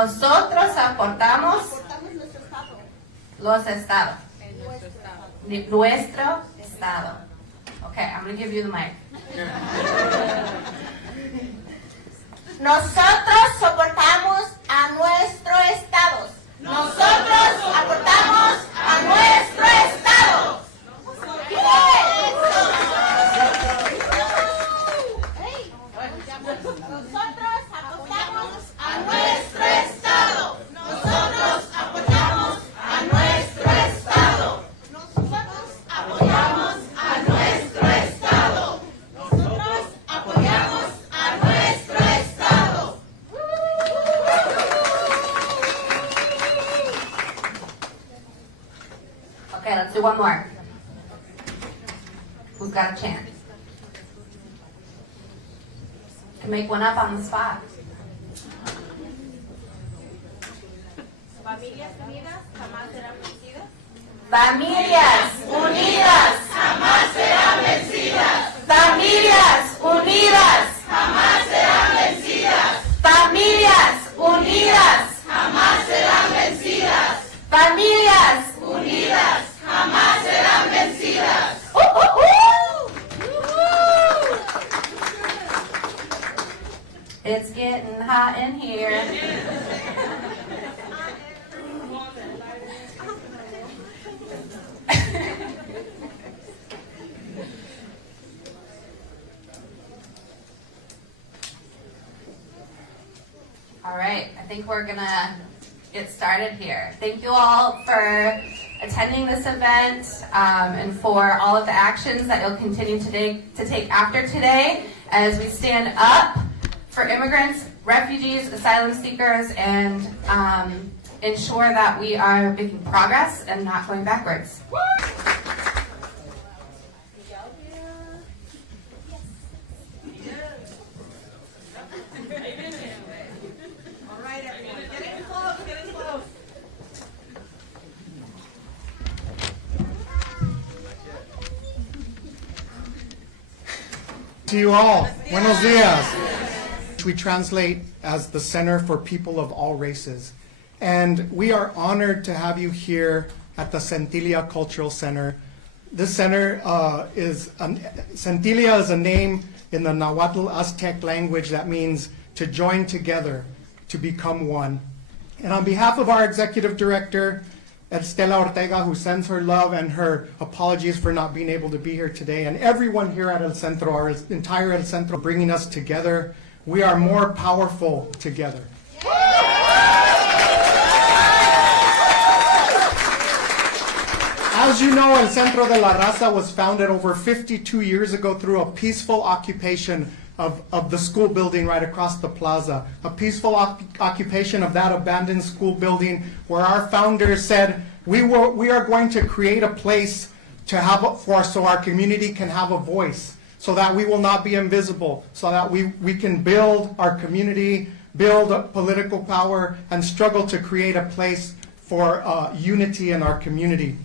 Nosotros aportamos los estados. Nuestro estado. Okay, I'm going to give you the mic. Nosotros soportamos a nuestro estado. Nosotros aportamos a nuestro estado. Nosotros aportamos a nuestro estado. Nosotros apoyamos a nuestro estado. Nosotros apoyamos a nuestro estado. Nosotros apoyamos a nuestro estado. Okay, let's do one more. Who's got a chance? Can make one up on the spot. Familias unidas jamás serán vencidas. Familias unidas Jamás serán vencidas. Familias unidas. Jamás serán vencidas. Familias unidas. Jamás serán vencidas. Familias. Unidas jamás serán vencidas. It's getting hot in here. All right, I think we're gonna get started here. Thank you all for attending this event and for all of the actions that you'll continue to take after today as we stand up for immigrants, refugees, asylum seekers, and ensure that we are making progress and not going backwards. To you all, buenos dias. We translate as the Center for People of All Races. And we are honored to have you here at the Centilla Cultural Center. This center Centilla is a name in the Nahuatl Aztec language that means to join together, to become one. And on behalf of our executive director, Estela Ortega, who sends her love and her apologies for not being able to be here today, and everyone here at El Centro, our entire El Centro, bringing us together. We are more powerful together. As you know, El Centro de la Raza was founded over 52 years ago through a peaceful occupation of the school building right across the plaza. A peaceful occupation of that abandoned school building where our founders said, we are going to create a place to have so our community can have a voice, so that we will not be invisible, so that we can build our community, build political power, and struggle to create a place for unity in our community.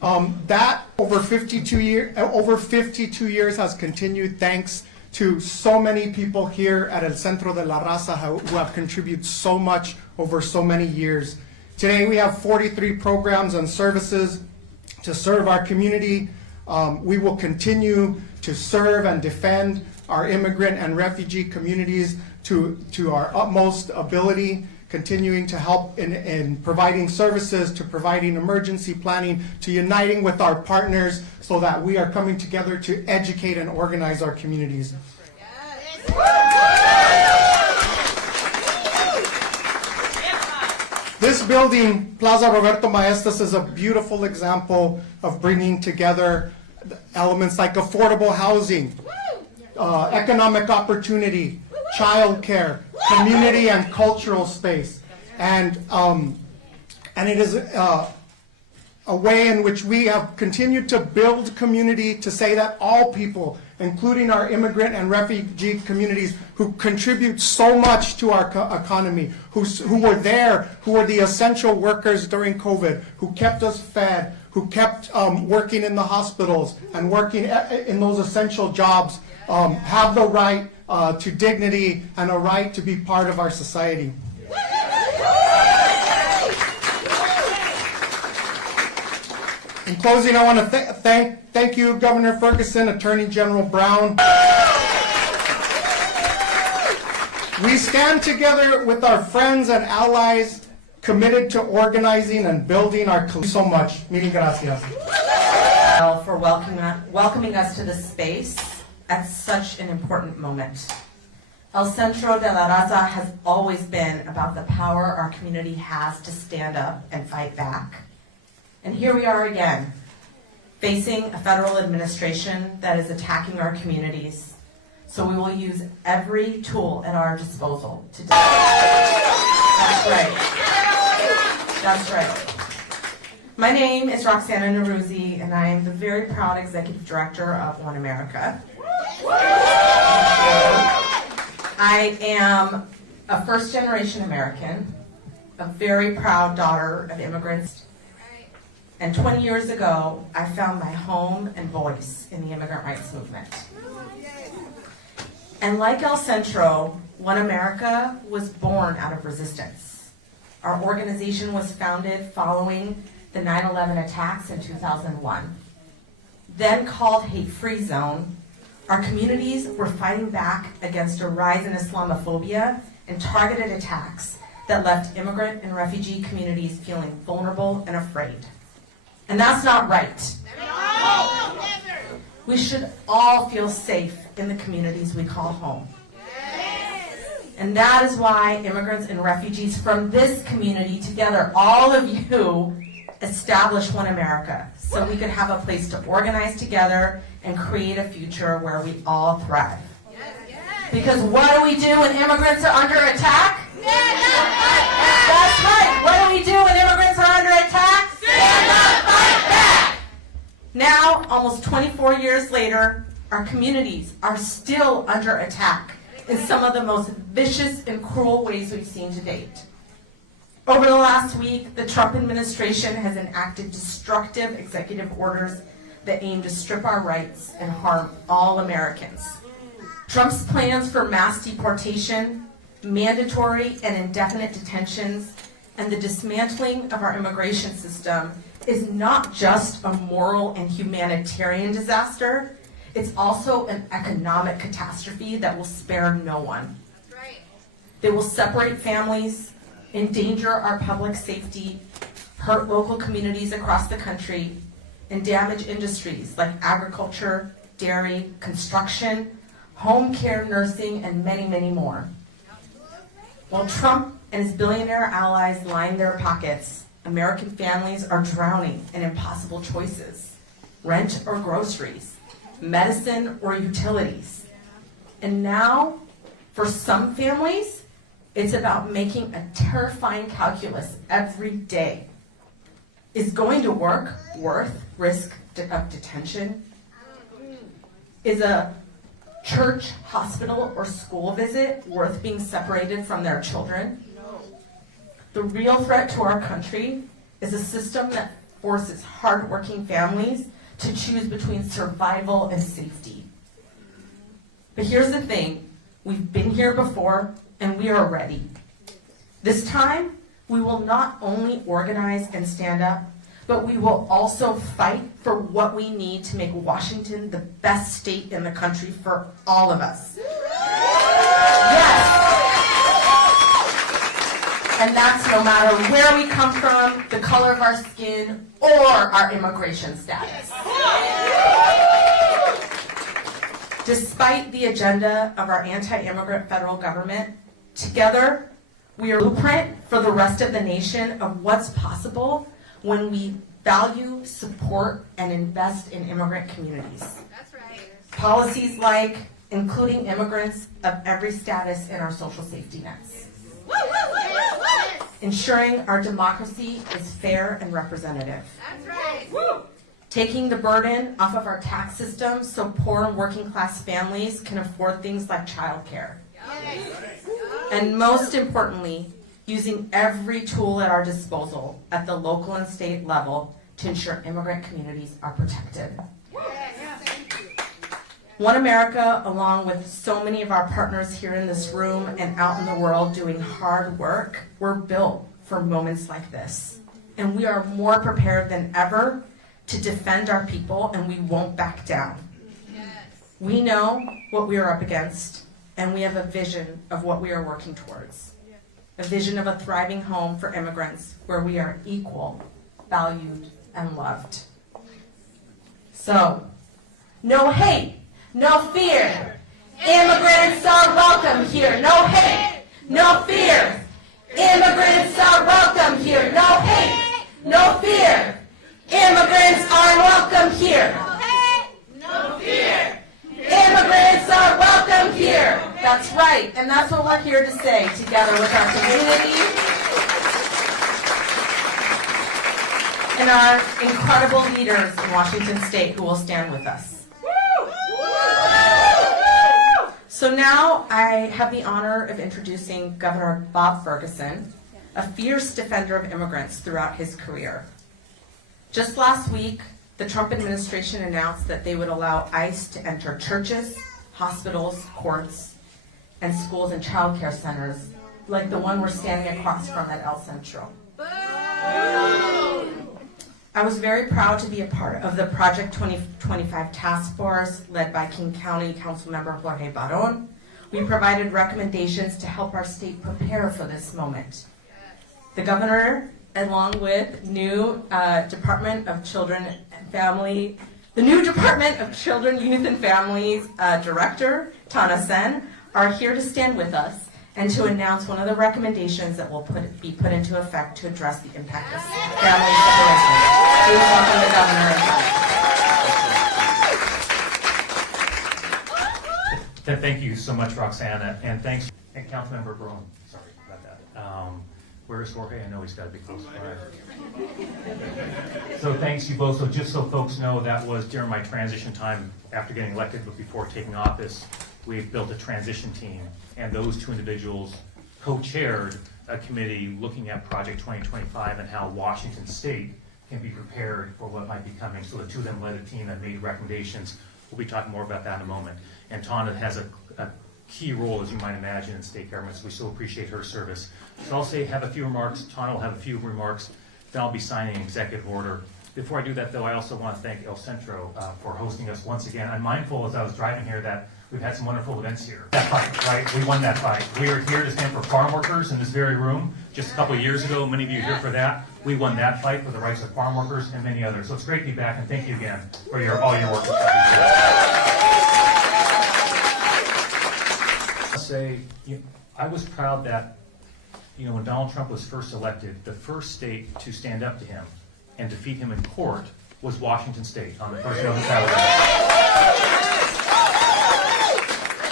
That over 52 years has continued thanks to so many people here at El Centro de la Raza who have contributed so much over so many years. Today we have 43 programs and services to serve our community. We will continue to serve and defend our immigrant and refugee communities to our utmost ability, continuing to help in providing services, to providing emergency planning, to uniting with our partners so that we are coming together to educate and organize our communities. This building, Plaza Roberto Maestas, is a beautiful example of bringing together elements like affordable housing, economic opportunity, childcare, community and cultural space, and it is a way in which we have continued to build community, to say that all people, including our immigrant and refugee communities who contribute so much to our economy, who were there, who were the essential workers during COVID, who kept us fed, who kept working in the hospitals and working in those essential jobs, have the right to dignity and a right to be part of our society. In closing, I want to thank you, Governor Ferguson, Attorney General Brown. We stand together with our friends and allies committed to organizing and building our community. So much. Mil gracias. For welcoming us to this space at such an important moment. El Centro de la Raza has always been about the power our community has to stand up and fight back. And here we are again, facing a federal administration that is attacking our communities. So we will use every tool at our disposal to do that. That's right. My name is Roxana Neruzzi, and I am the very proud Executive Director of One America. I am a first-generation American, a very proud daughter of immigrants. And 20 years ago, I found my home and voice in the immigrant rights movement. And like El Centro, One America was born out of resistance. Our organization was founded following the 9/11 attacks in 2001. Then called Hate-Free Zone, our communities were fighting back against a rise in Islamophobia and targeted attacks that left immigrant and refugee communities feeling vulnerable and afraid. And that's not right. No, never. We should all feel safe in the communities we call home. And that is why immigrants and refugees from this community together, all of you, established One America, so we could have a place to organize together and create a future where we all thrive. Because what do we do when immigrants are under attack? That's right. What do we do when immigrants are under attack? Stand up, fight back. Now, almost 24 years later, our communities are still under attack in some of the most vicious and cruel ways we've seen to date. Over the last week, the Trump administration has enacted destructive executive orders that aim to strip our rights and harm all Americans. Trump's plans for mass deportation, mandatory and indefinite detentions, and the dismantling of our immigration system is not just a moral and humanitarian disaster, it's also an economic catastrophe that will spare no one. They will separate families, endanger our public safety, hurt local communities across the country, and damage industries like agriculture, dairy, construction, home care, nursing, and many, many more. While Trump and his billionaire allies line their pockets, American families are drowning in impossible choices: rent or groceries, medicine or utilities. And now, for some families, it's about making a terrifying calculus every day. Is going to work worth risk of detention? Is a church, hospital, or school visit worth being separated from their children? The real threat to our country is a system that forces hardworking families to choose between survival and safety. But here's the thing, we've been here before and we are ready. This time, we will not only organize and stand up, but we will also fight for what we need to make Washington the best state in the country for all of us. Yes! And that's no matter where we come from, the color of our skin, or our immigration status. Despite the agenda of our anti-immigrant federal government, together we are a blueprint for the rest of the nation of what's possible when we value, support, and invest in immigrant communities. That's right. Policies like including immigrants of every status in our social safety nets. Ensuring our democracy is fair and representative. That's right. Taking the burden off of our tax system so poor and working class families can afford things like childcare. And most importantly, using every tool at our disposal at the local and state level to ensure immigrant communities are protected. One America, along with so many of our partners here in this room and out in the world doing hard work, we're built for moments like this. And we are more prepared than ever to defend our people, and we won't back down. We know what we are up against, and we have a vision of what we are working towards. A vision of a thriving home for immigrants where we are equal, valued, and loved. So, no hate, no fear. Immigrants are welcome here. No hate, no fear. Immigrants are welcome here. No hate, no fear. Immigrants are welcome here. No fear. Immigrants are welcome here. That's right, and that's what we're here to say together with our community and our incredible leaders in Washington State who will stand with us. So now I have the honor of introducing Governor Bob Ferguson, a fierce defender of immigrants throughout his career. Just last week, the Trump administration announced that they would allow ICE to enter churches, hospitals, courts, and schools and child care centers like the one we're standing across from at El Centro. I was very proud to be a part of the Project 2025 task force led by King County Councilmember Jorge Barron. We provided recommendations to help our state prepare for this moment. The governor, along with new Department of Children and Family, the new Department of Children, Youth and Families Director, Tana Sen, are here to stand with us and to announce one of the recommendations that will be put into effect to address the impact of family separation. Please welcome the governor. Thank you so much, Roxanna, and thanks, and Councilmember Brown. Sorry about that. Where is Jorge? I know he's got to be close by. So thanks you both. So just so folks know, that was during my transition time after getting elected, but before taking office, we built a transition team, and those two individuals co-chaired a committee looking at Project 2025 and how Washington State can be prepared for what might be coming. So the two of them led a team that made recommendations. We'll be talking more about that in a moment. And Tana has a key role, as you might imagine, in state government, so we so appreciate her service. So I'll have a few remarks. Tana will have a few remarks. Then I'll be signing an executive order. Before I do that, though, I also want to thank El Centro for hosting us once again. I'm mindful as I was driving here that we've had some wonderful events here. That fight, right? We won that fight. We are here to stand for farm workers in this very room. Just a couple of years ago, many of you are here for that. We won that fight for the rights of farm workers and many others. So it's great to be back, and thank you again for all your work. I'll say, I was proud that, when Donald Trump was first elected, the first state to stand up to him and defeat him in court was Washington State on the first notice ballot.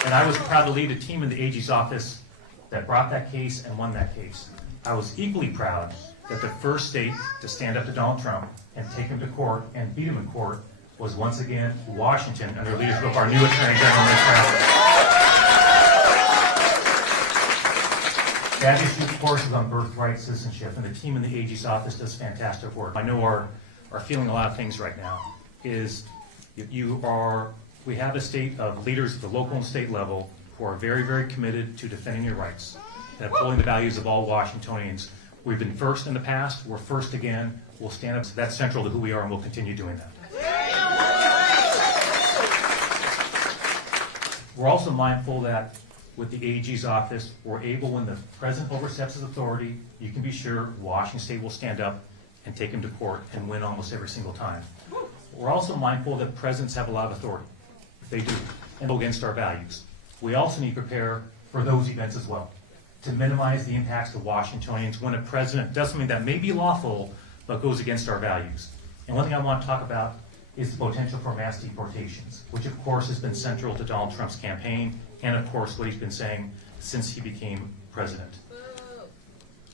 And I was proud to lead a team in the AG's office that brought that case and won that case. I was equally proud that the first state to stand up to Donald Trump and take him to court and beat him in court was once again Washington under the leadership of our new Attorney General, Mitch Brown. That issue, of course, is on birthright citizenship, and the team in the AG's office does fantastic work. I know are feeling a lot of things right now. We have a state of leaders at the local and state level who are very, very committed to defending your rights and upholding the values of all Washingtonians. We've been first in the past. We're first again. We'll stand up. That's central to who we are, and we'll continue doing that. We're also mindful that with the AG's office, we're able, when the president oversteps his authority, you can be sure Washington State will stand up and take him to court and win almost every single time. We're also mindful that presidents have a lot of authority. They do, and go against our values. We also need to prepare for those events as well, to minimize the impacts to Washingtonians when a president does something that may be lawful, but goes against our values. And one thing I want to talk about is the potential for mass deportations, which of course has been central to Donald Trump's campaign, and of course what he's been saying since he became president.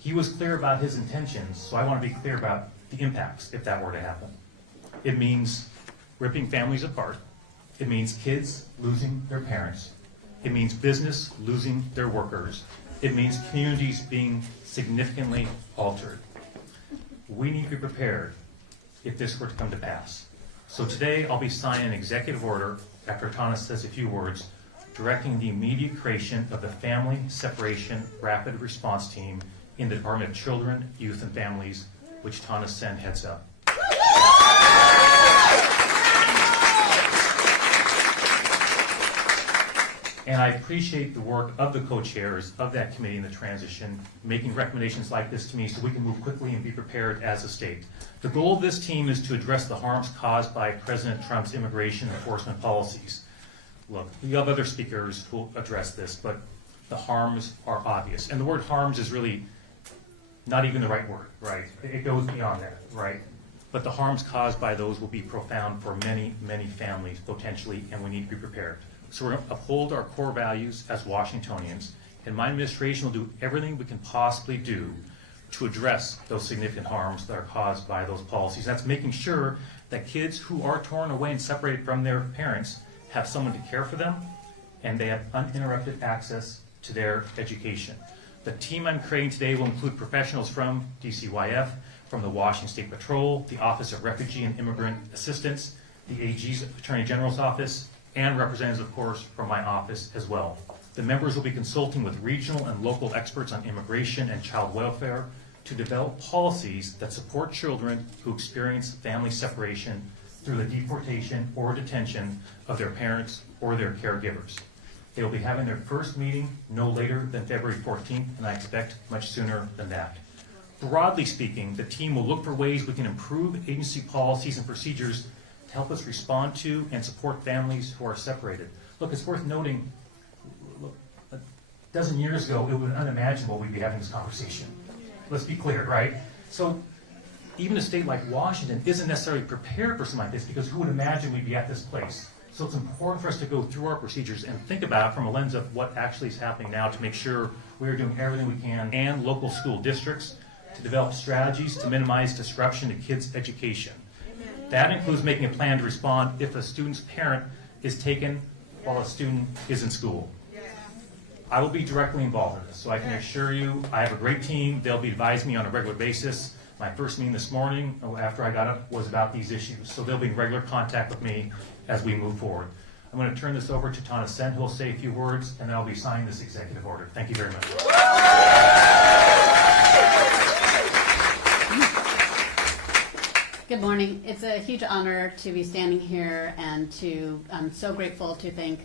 He was clear about his intentions, so I want to be clear about the impacts if that were to happen. It means ripping families apart. It means kids losing their parents. It means business losing their workers. It means communities being significantly altered. We need to be prepared if this were to come to pass. So today I'll be signing an executive order after Tana says a few words, directing the immediate creation of the Family Separation Rapid Response Team in the Department of Children, Youth and Families, which Tana Sen heads up. And I appreciate the work of the co-chairs of that committee in the transition, making recommendations like this to me so we can move quickly and be prepared as a state. The goal of this team is to address the harms caused by President Trump's immigration enforcement policies. Look, we have other speakers who will address this, but the harms are obvious. And the word harms is really not even the right word, right? It goes beyond that, right? But the harms caused by those will be profound for many, many families potentially, and we need to be prepared. So we're going to uphold our core values as Washingtonians, and my administration will do everything we can possibly do to address those significant harms that are caused by those policies. That's making sure that kids who are torn away and separated from their parents have someone to care for them, and they have uninterrupted access to their education. The team I'm creating today will include professionals from DCYF, from the Washington State Patrol, the Office of Refugee and Immigrant Assistance, the AG's Attorney General's Office, and representatives, of course, from my office as well. The members will be consulting with regional and local experts on immigration and child welfare to develop policies that support children who experience family separation through the deportation or detention of their parents or their caregivers. They will be having their first meeting no later than February 14th, and I expect much sooner than that. Broadly speaking, the team will look for ways we can improve agency policies and procedures to help us respond to and support families who are separated. Look, it's worth noting, a dozen years ago, it was unimaginable we'd be having this conversation. Let's be clear, right? So even a state like Washington isn't necessarily prepared for something like this, because who would imagine we'd be at this place? So it's important for us to go through our procedures and think about it from a lens of what actually is happening now to make sure we're doing everything we can, and local school districts, to develop strategies to minimize disruption to kids' education. That includes making a plan to respond if a student's parent is taken while a student is in school. I will be directly involved in this, so I can assure you I have a great team. They'll be advising me on a regular basis. My first meeting this morning, after I got up, was about these issues. So they'll be in regular contact with me as we move forward. I'm going to turn this over to Tana Sen, who will say a few words, and then I'll be signing this executive order. Thank you very much. Good morning. It's a huge honor to be standing here, and I'm so grateful to thank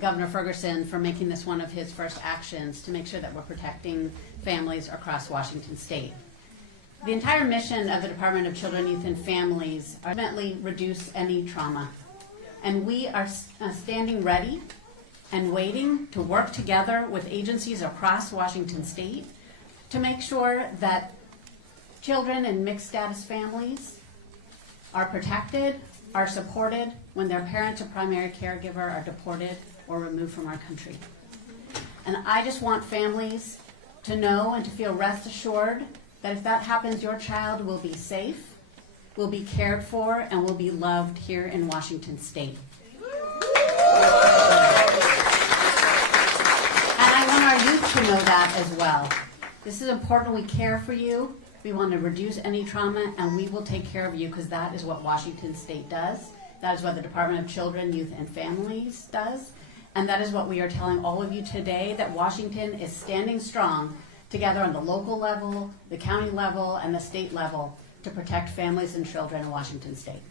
Governor Ferguson for making this one of his first actions to make sure that we're protecting families across Washington State. The entire mission of the Department of Children, Youth, and Families are ultimately reduce any trauma. And we are standing ready and waiting to work together with agencies across Washington State to make sure that children in mixed status families are protected, are supported when their parents or primary caregiver are deported or removed from our country. And I just want families to know and to feel rest assured that if that happens, your child will be safe, will be cared for, and will be loved here in Washington State. And I want our youth to know that as well. This is important. We care for you. We want to reduce any trauma, and we will take care of you, because that is what Washington State does. That is what the Department of Children, Youth, and Families does. And that is what we are telling all of you today, that Washington is standing strong together on the local level, the county level, and the state level to protect families and children in Washington State.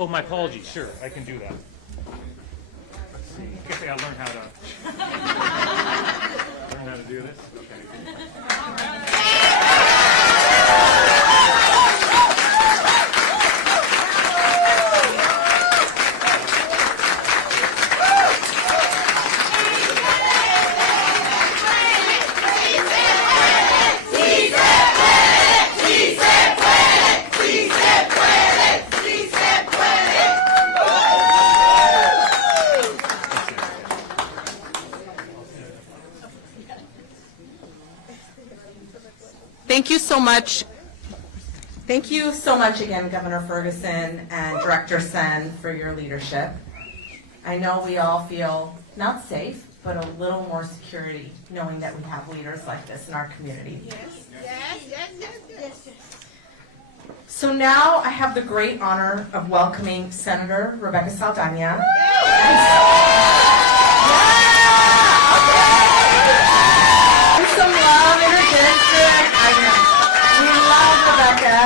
Oh, my apologies. Sure, I can do that. I guess I gotta learn how to do this. Okay. Thank you so much. Thank you so much again, Governor Ferguson and Director Sen, for your leadership. I know we all feel not safe, but a little more security knowing that we have leaders like this in our community. So now I have the great honor of welcoming Senator Rebecca Saldana. Some love in her district. We love Rebecca.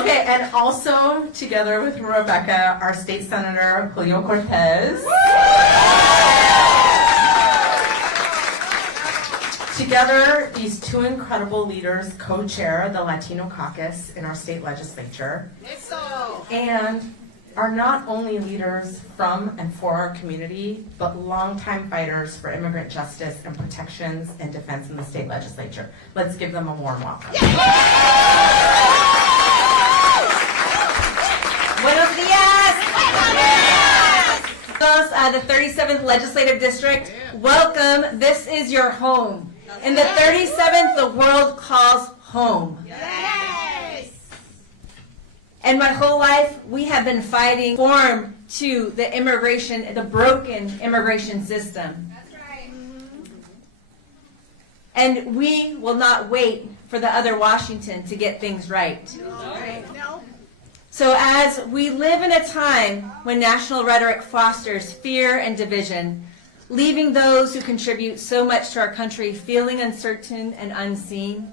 Okay, and also together with Rebecca, our state senator, Julio Cortez. Together, these two incredible leaders co-chair the Latino caucus in our state legislature. And are not only leaders from and for our community, but longtime fighters for immigrant justice and protections and defense in the state legislature. Let's give them a warm welcome. Buenos dias! The 37th Legislative District, welcome. This is your home. In the 37th, the world calls home. And my whole life, we have been fighting reform to the broken immigration system. That's right. And we will not wait for the other Washington to get things right. No. So as we live in a time when national rhetoric fosters fear and division, leaving those who contribute so much to our country feeling uncertain and unseen,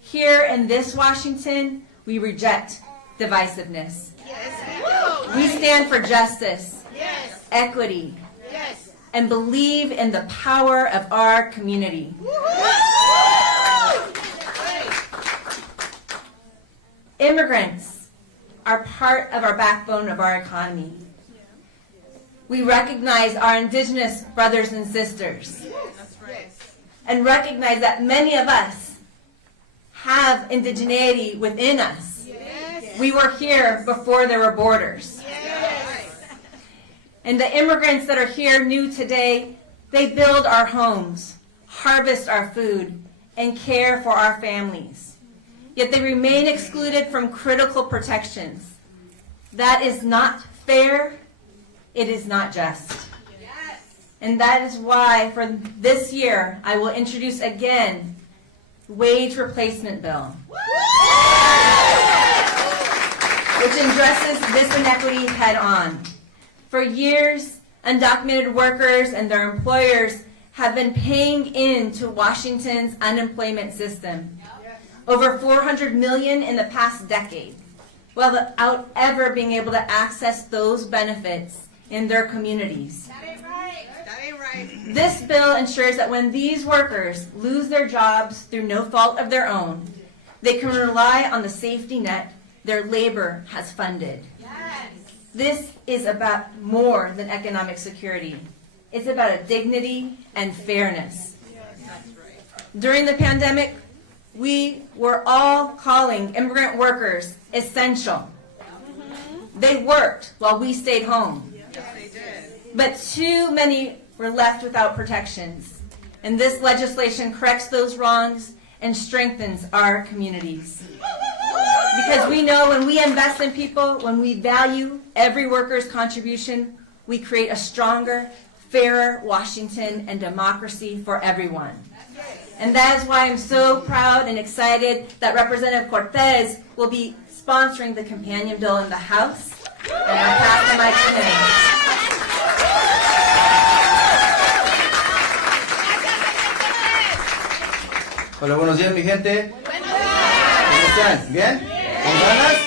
here in this Washington, we reject divisiveness. Yes, We stand for justice, Yes. equity, Yes. and believe in the power of our community. Immigrants are part of our backbone of our economy. We recognize our indigenous brothers and sisters and recognize that many of us have indigeneity within us. We were here before there were borders. And the immigrants that are here new today, they build our homes, harvest our food, and care for our families. Yet they remain excluded from critical protections. That is not fair. It is not just. And that is why for this year, I will introduce again wage replacement bill, which addresses this inequity head on. For years, undocumented workers and their employers have been paying into Washington's unemployment system. Over $400 million in the past decade, without ever being able to access those benefits in their communities. That ain't right. That ain't right. This bill ensures that when these workers lose their jobs through no fault of their own, they can rely on the safety net their labor has funded. This is about more than economic security. It's about a dignity and fairness. During the pandemic, we were all calling immigrant workers essential. They worked while we stayed home. But too many were left without protections. And this legislation corrects those wrongs and strengthens our communities. Because we know when we invest in people, when we value every worker's contribution, we create a stronger, fairer Washington and democracy for everyone. And that is why I'm so proud and excited that Representative Cortez will be sponsoring the companion bill in the House. And I'll pass the mic to him. Hola, buenos días, mi gente. ¿Cómo están? ¿Bien? ¿Con ganas?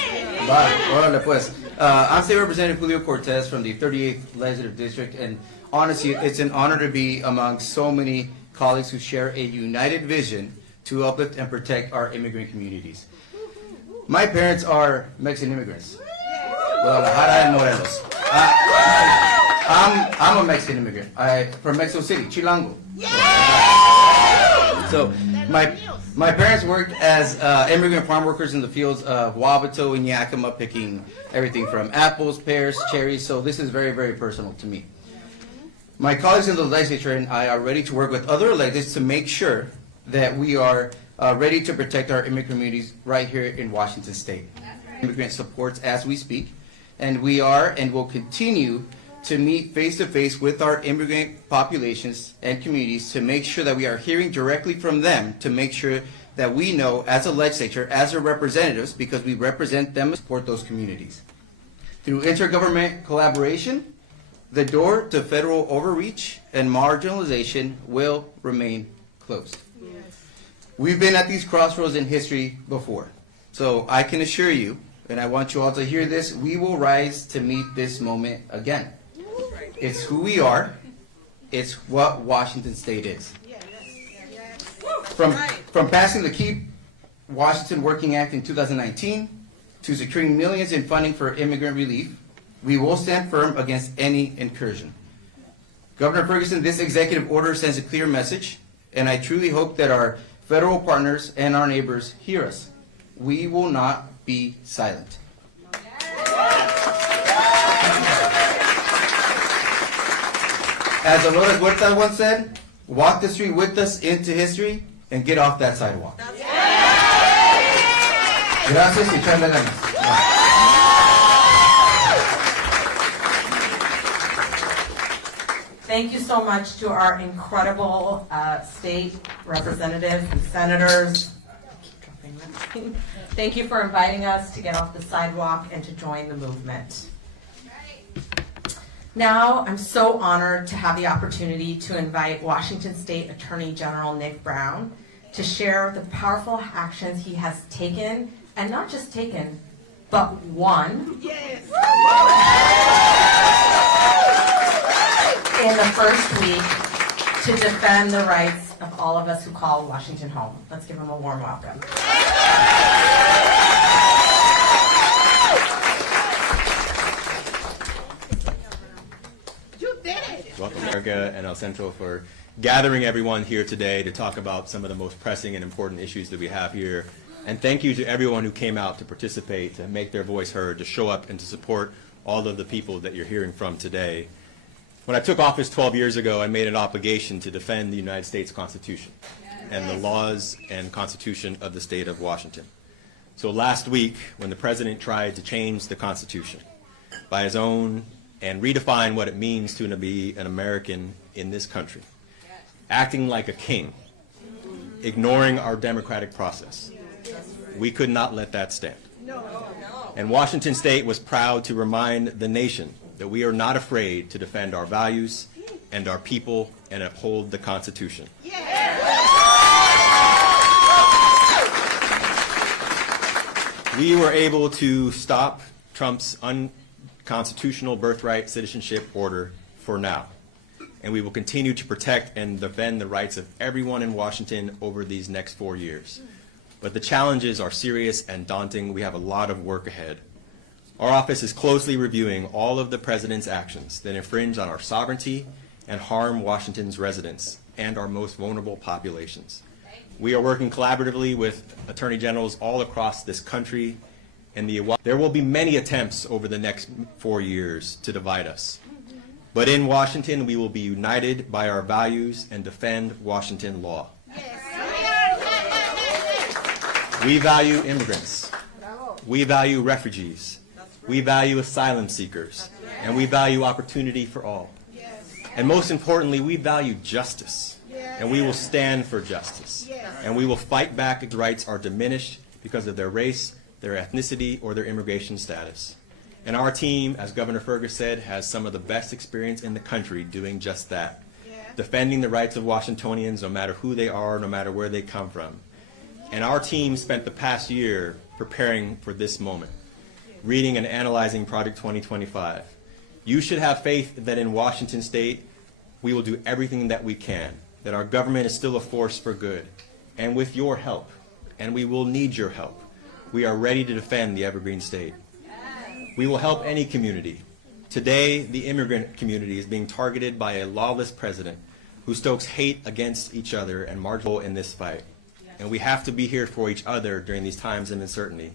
Va, órale pues. I'm State Representative Julio Cortez from the 38th Legislative District, and honestly, it's an honor to be among so many colleagues who share a united vision to uplift and protect our immigrant communities. My parents are Mexican immigrants. Guadalajara and Morelos. I'm a Mexican immigrant. From Mexico City, Chilango. So my parents worked as immigrant farm workers in the fields of Wabato and Yakima, picking everything from apples, pears, cherries. So this is very, very personal to me. My colleagues in the legislature and I are ready to work with other electeds to make sure that we are ready to protect our immigrant communities right here in Washington State. Immigrant supports as we speak, and we are and will continue to meet face-to-face with our immigrant populations and communities to make sure that we are hearing directly from them, to make sure that we know as a legislature, as their representatives, because we represent them, support those communities. Through intergovernmental collaboration, the door to federal overreach and marginalization will remain closed. We've been at these crossroads in history before, so I can assure you, and I want you all to hear this, we will rise to meet this moment again. It's who we are. It's what Washington State is. From passing the Keep Washington Working Act in 2019 to securing millions in funding for immigrant relief, we will stand firm against any incursion. Governor Ferguson, this executive order sends a clear message, and I truly hope that our federal partners and our neighbors hear us. We will not be silent. As Dolores Huerta once said, walk the street with us into history and get off that sidewalk. Gracias y echarle ganas. Thank you so much to our incredible state representatives and senators. Thank you for inviting us to get off the sidewalk and to join the movement. Now, I'm so honored to have the opportunity to invite Washington State Attorney General Nick Brown to share the powerful actions he has taken, and not just taken, but won. Yes. In the first week to defend the rights of all of us who call Washington home. Let's give him a warm welcome. You did it. Welcome, America and El Centro, for gathering everyone here today to talk about some of the most pressing and important issues that we have here. And thank you to everyone who came out to participate, to make their voice heard, to show up and to support all of the people that you're hearing from today. When I took office 12 years ago, I made an obligation to defend the United States Constitution and the laws and Constitution of the state of Washington. So last week, when the President tried to change the Constitution by his own and redefine what it means to be an American in this country, acting like a king, ignoring our democratic process, we could not let that stand. And Washington State was proud to remind the nation that we are not afraid to defend our values and our people and uphold the Constitution. We were able to stop Trump's unconstitutional birthright citizenship order for now. And we will continue to protect and defend the rights of everyone in Washington over these next 4 years. But the challenges are serious and daunting. We have a lot of work ahead. Our office is closely reviewing all of the President's actions that infringe on our sovereignty and harm Washington's residents and our most vulnerable populations. We are working collaboratively with attorney generals all across this country, and there will be many attempts over the next 4 years to divide us. But in Washington, we will be united by our values and defend Washington law. We value immigrants. We value refugees. We value asylum seekers. And we value opportunity for all. And most importantly, we value justice. And we will stand for justice. And we will fight back if rights are diminished because of their race, their ethnicity, or their immigration status. And our team, as Governor Ferguson said, has some of the best experience in the country doing just that. Defending the rights of Washingtonians, no matter who they are, no matter where they come from. And our team spent the past year preparing for this moment, reading and analyzing Project 2025. You should have faith that in Washington State, we will do everything that we can, that our government is still a force for good. And with your help, and we will need your help, we are ready to defend the Evergreen State. We will help any community. Today, the immigrant community is being targeted by a lawless president who stokes hate against each other and marginal in this fight. And we have to be here for each other during these times of uncertainty.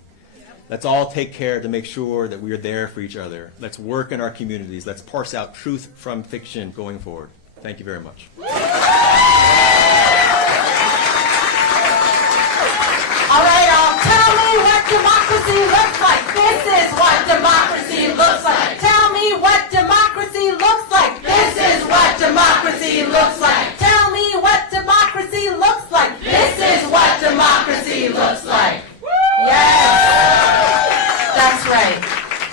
Let's all take care to make sure that we are there for each other. Let's work in our communities. Let's parse out truth from fiction going forward. Thank you very much. This is what democracy looks like. Tell me what democracy looks like. This is what democracy looks like. Tell me what democracy looks like. This is what democracy looks like. Yes, that's right.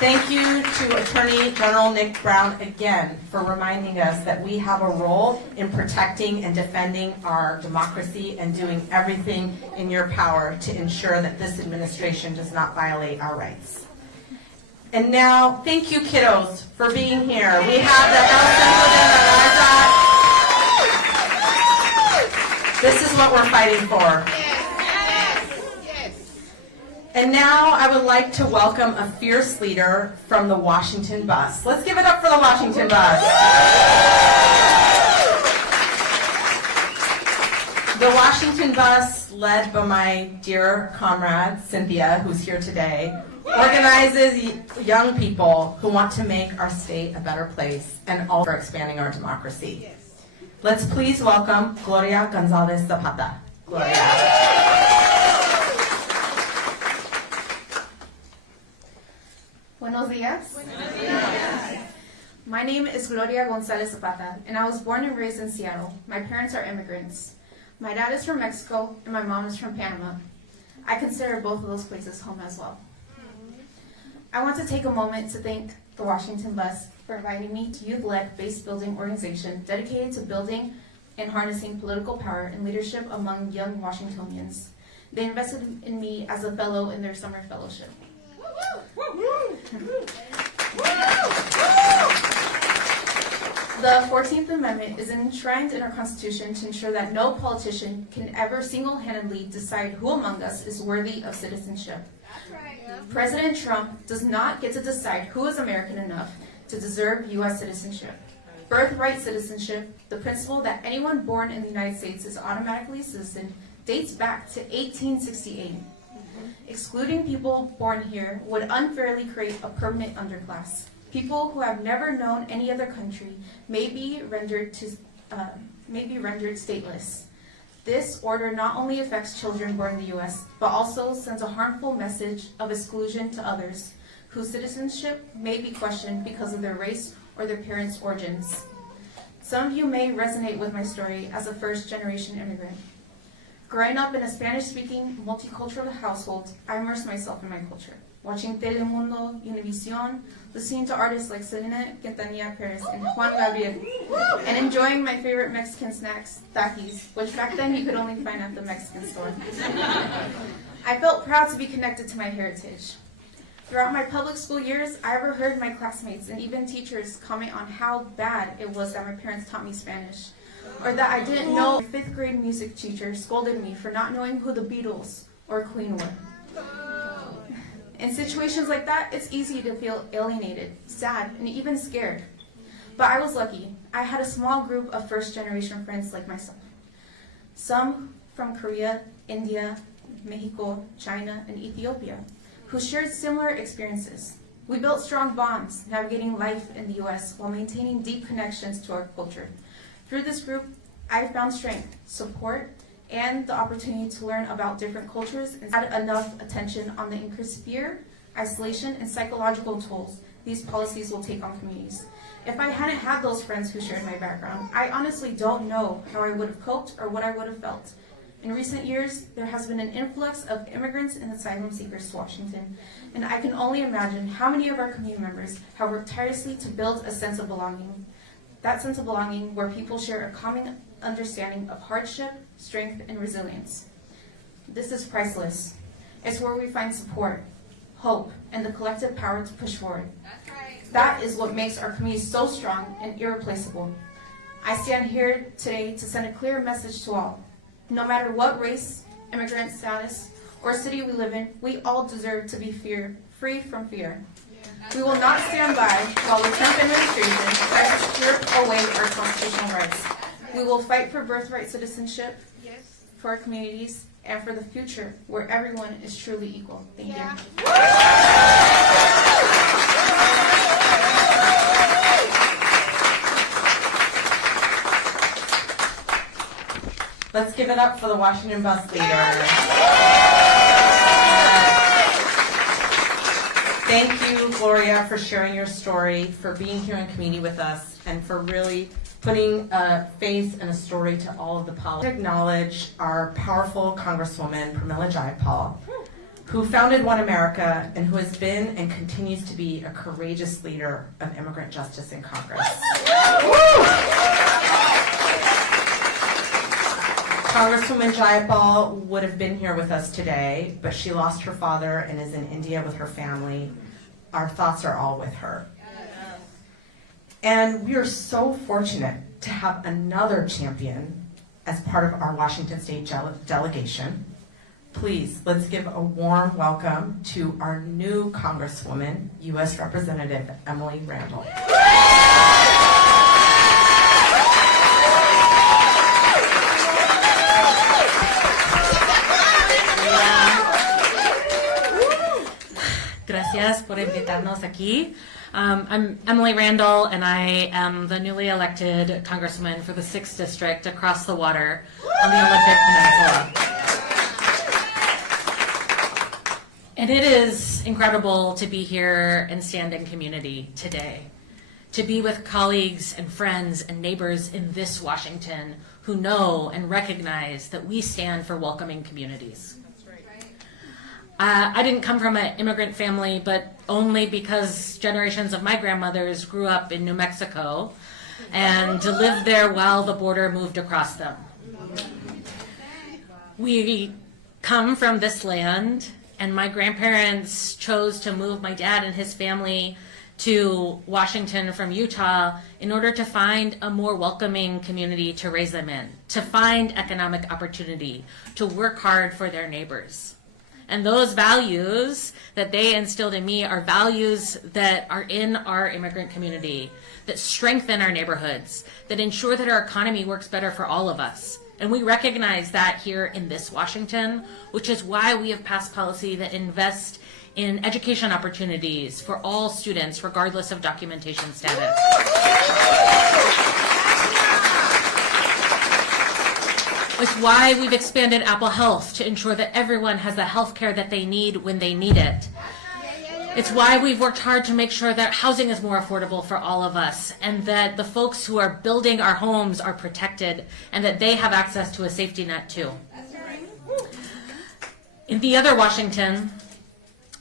Thank you to Attorney General Nick Brown again for reminding us that we have a role in protecting and defending our democracy and doing everything in your power to ensure that this administration does not violate our rights. And now, thank you, kiddos, for being here. We have the Centro de Raza. This is what we're fighting for. And now I would like to welcome a fierce leader from the Washington bus. Let's give it up for the Washington bus. The Washington bus, led by my dear comrade, Cynthia, who's here today, organizes young people who want to make our state a better place and all for expanding our democracy. Let's please welcome Gloria Gonzalez Zapata. Gloria. Buenos dias. My name is Gloria Gonzalez Zapata, and I was born and raised in Seattle. My parents are immigrants. My dad is from Mexico, and my mom is from Panama. I consider both of those places home as well. I want to take a moment to thank the Washington Bus for inviting me to youth-led base-building organization dedicated to building and harnessing political power and leadership among young Washingtonians. They invested in me as a fellow in their summer fellowship. The 14th Amendment is enshrined in our Constitution to ensure that no politician can ever single-handedly decide who among us is worthy of citizenship. President Trump does not get to decide who is American enough to deserve U.S. citizenship. Birthright citizenship, the principle that anyone born in the United States is automatically a citizen, dates back to 1868. Excluding people born here would unfairly create a permanent underclass. People who have never known any other country may be rendered stateless. This order not only affects children born in the U.S., but also sends a harmful message of exclusion to others whose citizenship may be questioned because of their race or their parents' origins. Some of you may resonate with my story as a first-generation immigrant. Growing up in a Spanish-speaking, multicultural household, I immersed myself in my culture, watching Telemundo, Univision, listening to artists like Selena Quintanilla Perez and Juan Gabriel, and enjoying my favorite Mexican snacks, takis, which back then you could only find at the Mexican store. I felt proud to be connected to my heritage. Throughout my public school years, I overheard my classmates and even teachers comment on how bad it was that my parents taught me Spanish, or that I didn't know. My 5th grade music teacher scolded me for not knowing who the Beatles or Queen were. In situations like that, it's easy to feel alienated, sad, and even scared. But I was lucky. I had a small group of first-generation friends like myself. Some from Korea, India, Mexico, China, and Ethiopia, who shared similar experiences. We built strong bonds, navigating life in the U.S. while maintaining deep connections to our culture. Through this group, I found strength, support, and the opportunity to learn about different cultures and had enough attention on the increased fear, isolation, and psychological tolls these policies will take on communities. If I hadn't had those friends who shared my background, I honestly don't know how I would have coped or what I would have felt. In recent years, there has been an influx of immigrants and asylum seekers to Washington, and I can only imagine how many of our community members have worked tirelessly to build a sense of belonging. That sense of belonging where people share a common understanding of hardship, strength, and resilience. This is priceless. It's where we find support, hope, and the collective power to push forward. That's right. That is what makes our community so strong and irreplaceable. I stand here today to send a clear message to all. No matter what race, immigrant status, or city we live in, we all deserve to be free from fear. We will not stand by while the Trump administration tries to strip away our constitutional rights. We will fight for birthright citizenship, for our communities, and for the future where everyone is truly equal. Thank you. Let's give it up for the Washington bus leader. Thank you, Gloria, for sharing your story, for being here in community with us, and for really putting a face and a story to all of the politics. Acknowledge our powerful Congresswoman, Pramila Jayapal, who founded One America and who has been and continues to be a courageous leader of immigrant justice in Congress. Congresswoman Jayapal would have been here with us today, but she lost her father and is in India with her family. Our thoughts are all with her. And we are so fortunate to have another champion as part of our Washington State delegation. Please, let's give a warm welcome to our new Congresswoman, U.S. Representative Emily Randall. Gracias por invitarnos aquí. I'm Emily Randall, and I am the newly elected Congresswoman for the 6th District across the water on the Olympic Peninsula. And it is incredible to be here and stand in community today, to be with colleagues and friends and neighbors in this Washington who know and recognize that we stand for welcoming communities. I didn't come from an immigrant family, but only because generations of my grandmothers grew up in New Mexico and lived there while the border moved across them. We come from this land, and my grandparents chose to move my dad and his family to Washington from Utah in order to find a more welcoming community to raise them in, to find economic opportunity, to work hard for their neighbors. And those values that they instilled in me are values that are in our immigrant community, that strengthen our neighborhoods, that ensure that our economy works better for all of us. And we recognize that here in this Washington, which is why we have passed policy that invests in education opportunities for all students, regardless of documentation status. It's why we've expanded Apple Health to ensure that everyone has the health care that they need when they need it. It's why we've worked hard to make sure that housing is more affordable for all of us, and that the folks who are building our homes are protected, and that they have access to a safety net too. In the other Washington,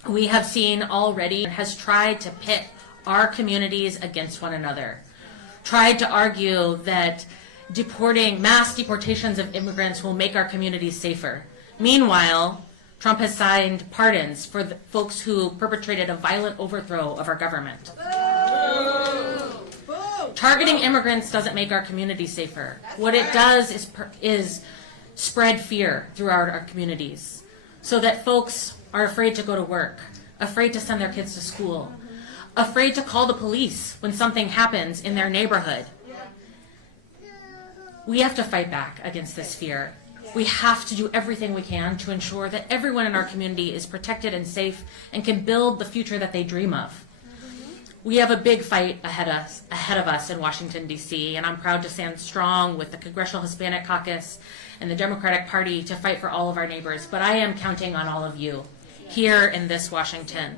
we have seen already has tried to pit our communities against one another, tried to argue that mass deportations of immigrants will make our communities safer. Meanwhile, Trump has signed pardons for the folks who perpetrated a violent overthrow of our government. Targeting immigrants doesn't make our communities safer. What it does is spread fear throughout our communities, so that folks are afraid to go to work, afraid to send their kids to school, afraid to call the police when something happens in their neighborhood. We have to fight back against this fear. We have to do everything we can to ensure that everyone in our community is protected and safe and can build the future that they dream of. We have a big fight ahead of us in Washington, D.C., and I'm proud to stand strong with the Congressional Hispanic Caucus and the Democratic Party to fight for all of our neighbors. But I am counting on all of you here in this Washington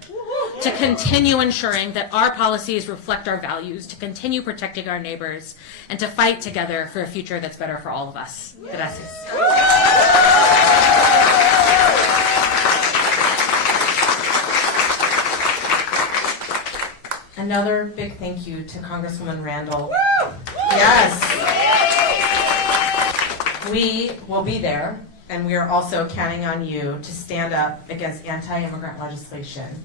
to continue ensuring that our policies reflect our values, to continue protecting our neighbors, and to fight together for a future that's better for all of us. Gracias. Another big thank you to Congresswoman Randall. Yes. We will be there, and we are also counting on you to stand up against anti-immigrant legislation.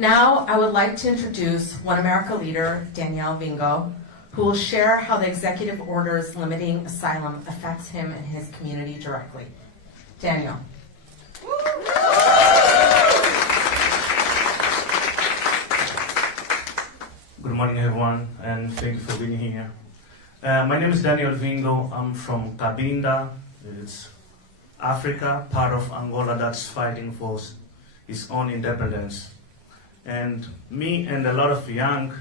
Now, I would like to introduce One America leader, Daniel Vingo, who will share how the executive orders limiting asylum affects him and his community directly. Daniel. Good morning, everyone, and thank you for being here. My name is Daniel Vingo. I'm from Cabinda. It's Africa, part of Angola that's fighting for its own independence. And me and a lot of young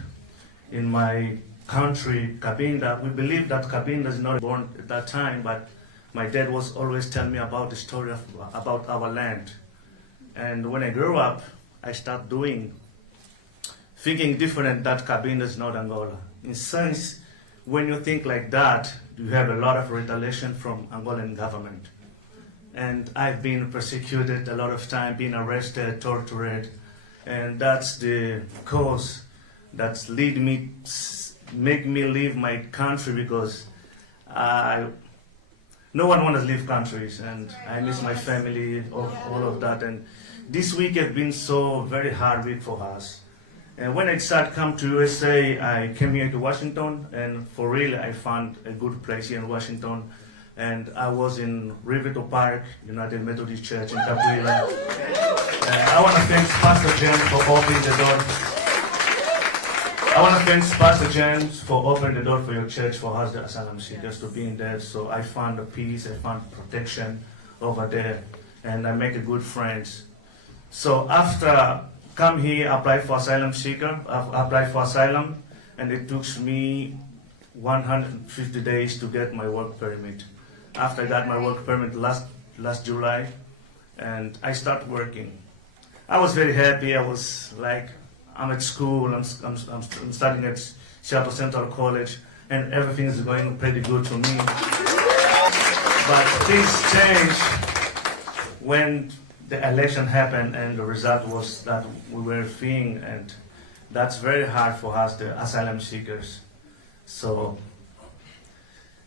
in my country, Cabinda, we believe that Cabinda is not born at that time, but my dad was always telling me about the story about our land. And when I grew up, I start thinking different that Cabinda is not Angola. In sense, when you think like that, you have a lot of retaliation from Angolan government. And I've been persecuted a lot of time, been arrested, tortured, and that's the cause that's make me leave my country, because no one wants to leave countries, and I miss my family, all of that. And this week has been so very hard week for us. And when I decided to come to USA, I came here to Washington, and for real, I found a good place here in Washington. And I was in Riverview Park, United Methodist Church in Capoeira. I want to thank Pastor James for opening the door. I want to thank Pastor James for opening the door for your church for us, the asylum seekers, to be in there. So I found a peace, I found protection over there, and I make a good friends. So after come here, apply for asylum seeker, apply for asylum, and it took me 150 days to get my work permit. After I got my work permit last July, and I started working. I was very happy. I was like, I'm at school, I'm studying at Seattle Central College, and everything is going pretty good to me. But things changed when the election happened and the result was that we were fleeing, and that's very hard for us, the asylum seekers. So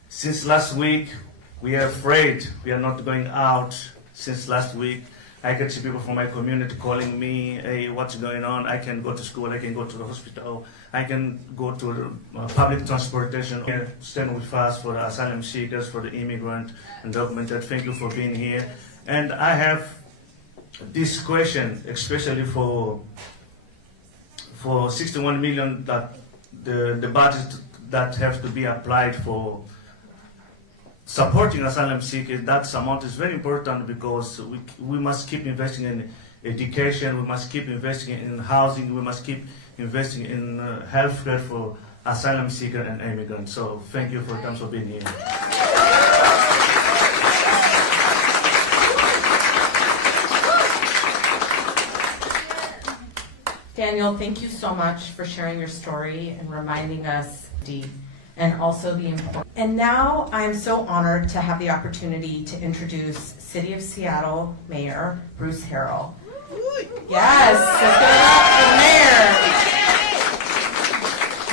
since last week, we are afraid. We are not going out. Since last week, I can see people from my community calling me, hey, what's going on? I can go to school, I can go to the hospital, I can go to the public transportation. Stand with us for the asylum seekers, for the immigrant and documented. Thank you for being here. And I have this question, especially for 61 million that the budget that have to be applied for supporting asylum seekers. That amount is very important, because we must keep investing in education, we must keep investing in housing, we must keep investing in healthcare for asylum seekers and immigrants. So thank you for the time for being here. Daniel, thank you so much for sharing your story and reminding us and also the importance. And now I'm so honored to have the opportunity to introduce City of Seattle Mayor Bruce Harrell. Yes,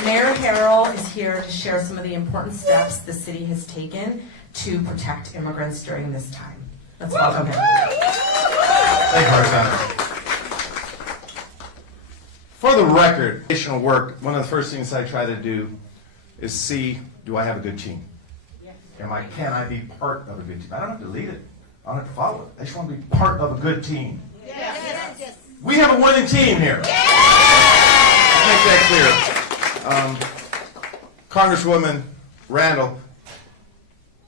Mayor Harrell is here to share some of the important steps the city has taken to protect immigrants during this time. Let's welcome him. Thank you, Representative. For the record, additional work, one of the first things I try to do is see, do I have a good team? Can I be part of a good team? I don't have to lead it. I don't have to follow it. I just want to be part of a good team. Yes. We have a winning team here. Let's make that clear. Congresswoman Randall,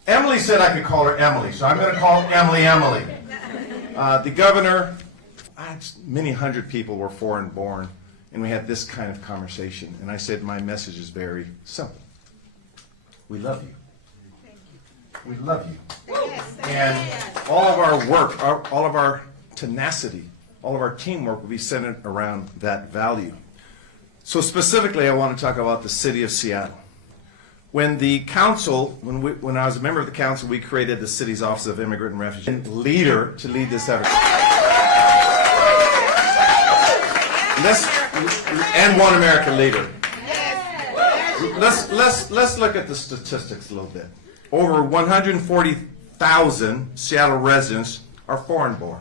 Emily said I could call her Emily, so I'm going to call Emily. The governor, many hundred people were foreign born, and we had this kind of conversation. And I said, my message is very simple. We love you. We love you. And all of our work, all of our tenacity, all of our teamwork will be centered around that value. So specifically, I want to talk about the city of Seattle. When the council, when I was a member of the council, we created the city's Office of Immigrant and Refugee leader to lead this effort. And one American leader. Let's look at the statistics a little bit. Over 140,000 Seattle residents are foreign born.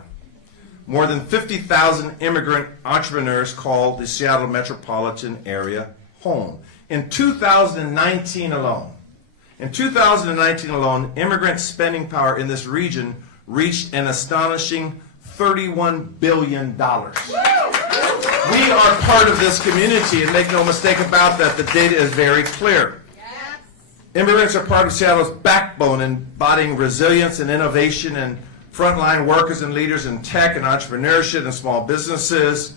More than 50,000 immigrant entrepreneurs call the Seattle metropolitan area home. In 2019 alone, immigrant spending power in this region reached an astonishing $31 billion. We are part of this community, and make no mistake about that, the data is very clear. Immigrants are part of Seattle's backbone, embodying resilience and innovation, and frontline workers and leaders in tech and entrepreneurship and small businesses.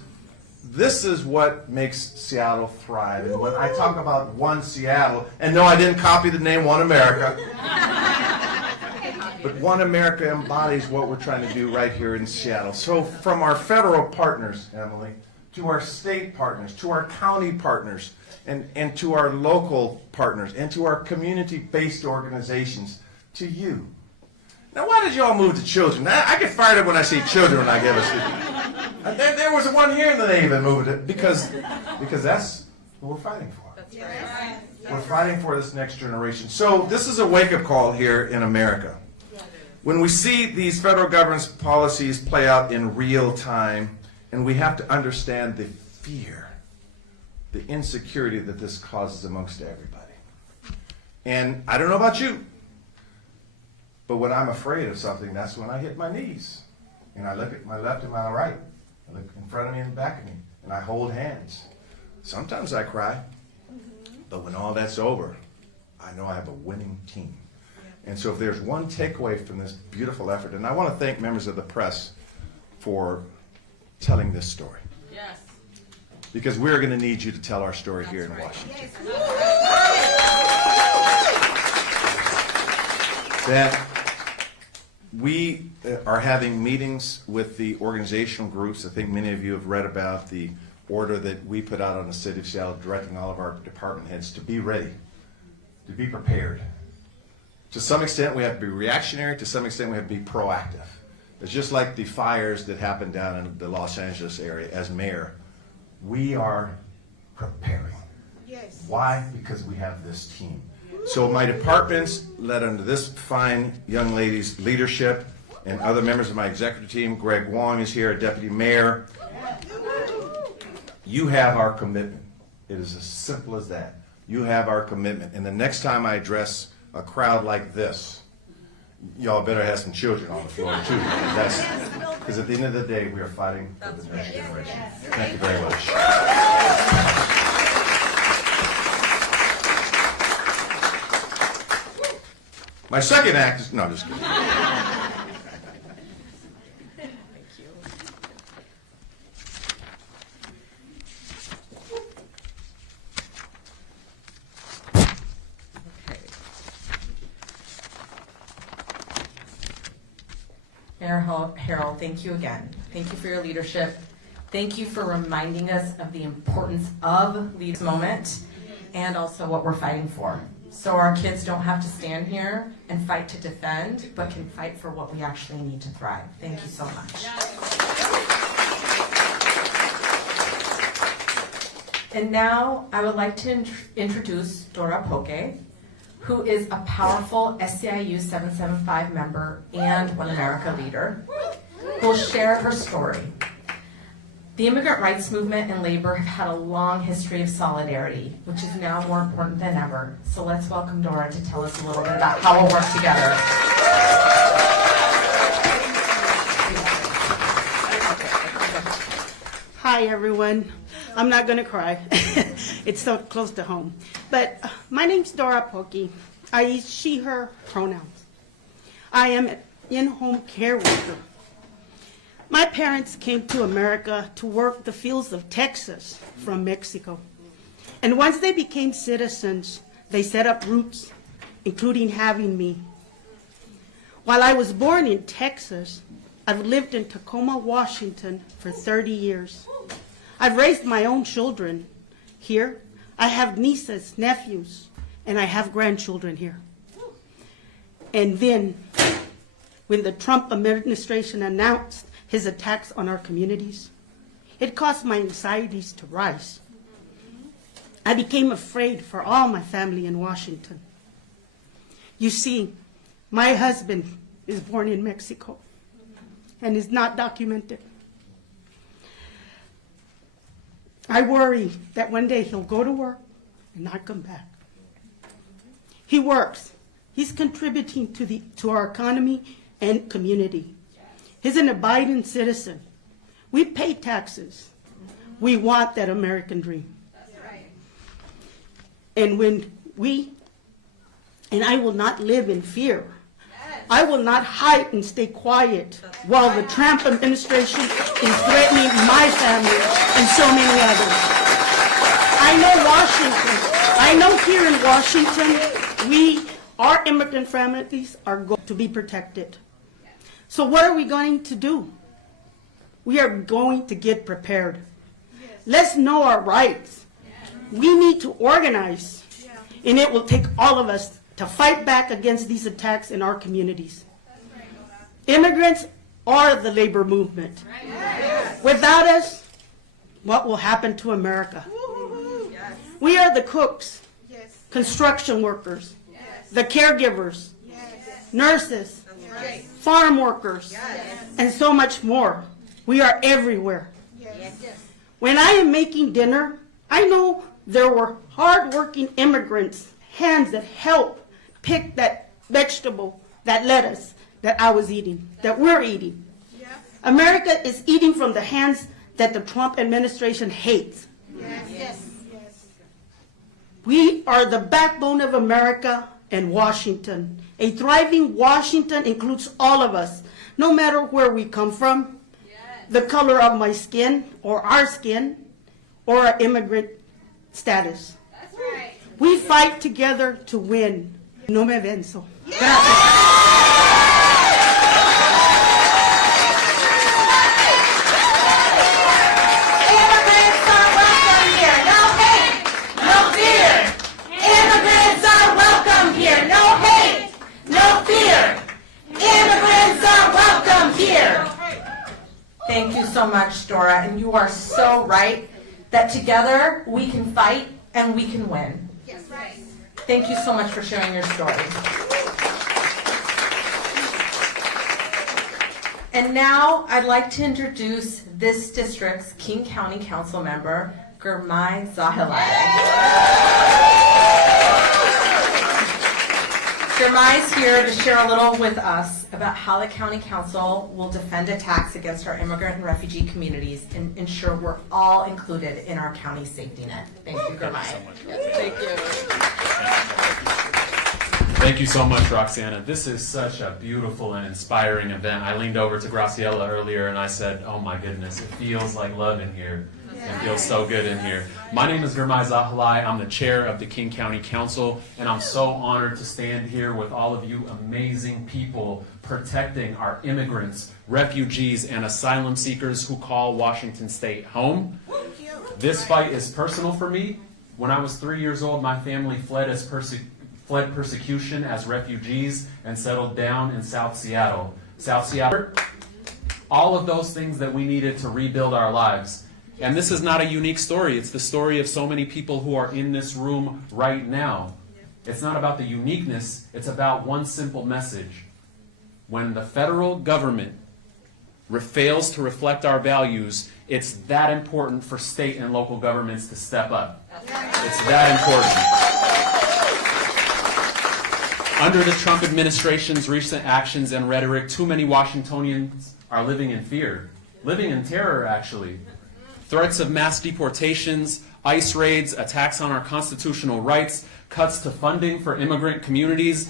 This is what makes Seattle thrive. And when I talk about One Seattle, and no, I didn't copy the name One America. but One America embodies what we're trying to do right here in Seattle. So from our federal partners, Emily, to our state partners, to our county partners, and to our local partners, and to our community-based organizations, to you. Now, why did you all move to children? I get fired up when I see children when I give a there was one here that they even moved it because that's what we're fighting for. That's right. We're fighting for this next generation. So this is a wake-up call here in America. When we see these federal government's policies play out in real time, and we have to understand the fear, the insecurity that this causes amongst everybody. And I don't know about you, but when I'm afraid of something, that's when I hit my knees. And I look at my left and my right. I look in front of me and back of me. And I hold hands. Sometimes I cry. But when all that's over, I know I have a winning team. And so if there's one takeaway from this beautiful effort, and I want to thank members of the press for telling this story. Yes. Because we're going to need you to tell our story here in Washington. That we are having meetings with the organizational groups. I think many of you have read about the order that we put out on the City of Seattle directing all of our department heads to be ready, to be prepared. To some extent, we have to be reactionary. To some extent, we have to be proactive. It's just like the fires that happened down in the Los Angeles area. As mayor, we are preparing. Yes. Why? Because we have this team. So my departments, led under this fine young lady's leadership, and other members of my executive team, Greg Wong is here, Deputy Mayor. You have our commitment. It is as simple as that. You have our commitment. And the next time I address a crowd like this, y'all better have some children on the floor too. Because at the end of the day, we are fighting for the next generation. Thank you very much. My second act is, no, just kidding. Mayor Harrell, thank you again. Thank you for your leadership. Thank you for reminding us of the importance of this moment and also what we're fighting for. So our kids don't have to stand here and fight to defend, but can fight for what we actually need to thrive. Thank you so much. And now I would like to introduce Dora Poke, who is a powerful SCIU 775 member and One America leader, who will share her story. The immigrant rights movement and labor have had a long history of solidarity, which is now more important than ever. So let's welcome Dora to tell us a little bit about how we'll work together. Hi, everyone. I'm not going to cry. It's so close to home. But my name's Dora Poki. I use she, her pronouns. I am an in-home care worker. My parents came to America to work the fields of Texas from Mexico. And once they became citizens, they set up roots, including having me. While I was born in Texas, I've lived in Tacoma, Washington for 30 years. I've raised my own children here. I have nieces, nephews, and I have grandchildren here. And then, when the Trump administration announced his attacks on our communities, it caused my anxieties to rise. I became afraid for all my family in Washington. You see, my husband is born in Mexico and is not documented. I worry that one day he'll go to work and not come back. He works. He's contributing to our economy and community. He's an abiding citizen. We pay taxes. We want that American dream. That's right. And I will not live in fear. I will not hide and stay quiet while the Trump administration is threatening my family and so many others. I know Washington. I know here in Washington, we our immigrant families are going to be protected. So what are we going to do? We are going to get prepared. Let's know our rights. We need to organize, and it will take all of us to fight back against these attacks in our communities. Immigrants are the labor movement. Without us, what will happen to America? We are the cooks, construction workers, the caregivers, nurses, farm workers, and so much more. We are everywhere. When I am making dinner, I know there were hardworking immigrants' hands that helped pick that vegetable, that lettuce that I was eating, that we're eating. America is eating from the hands that the Trump administration hates. We are the backbone of America and Washington. A thriving Washington includes all of us, no matter where we come from, the color of my skin, or our skin, or our immigrant status. We fight together to win. No me venzo. Thank you so much, Dora, and you are so right that together we can fight and we can win. Thank you so much for sharing your story. And now I'd like to introduce this district's King County Council member, Gurmai Zahilai. Gurmai is here to share a little with us about how the County Council will defend attacks against our immigrant and refugee communities and ensure we're all included in our county safety net. Thank you, Gurmai. Thank you. Thank you so much, Roxana. This is such a beautiful and inspiring event. I leaned over to Graciela earlier and I said, oh my goodness, it feels like love in here. It feels so good in here. My name is Gurmai Zahilai. I'm the chair of the King County Council, and I'm so honored to stand here with all of you amazing people protecting our immigrants, refugees, and asylum seekers who call Washington State home. This fight is personal for me. When I was 3 years old, my family fled persecution as refugees and settled down in South Seattle. All of those things that we needed to rebuild our lives. And this is not a unique story. It's the story of so many people who are in this room right now. It's not about the uniqueness. It's about one simple message. When the federal government fails to reflect our values, it's that important for state and local governments to step up. It's that important. Under the Trump administration's recent actions and rhetoric, too many Washingtonians are living in fear, living in terror, actually. Threats of mass deportations, ICE raids, attacks on our constitutional rights, cuts to funding for immigrant communities.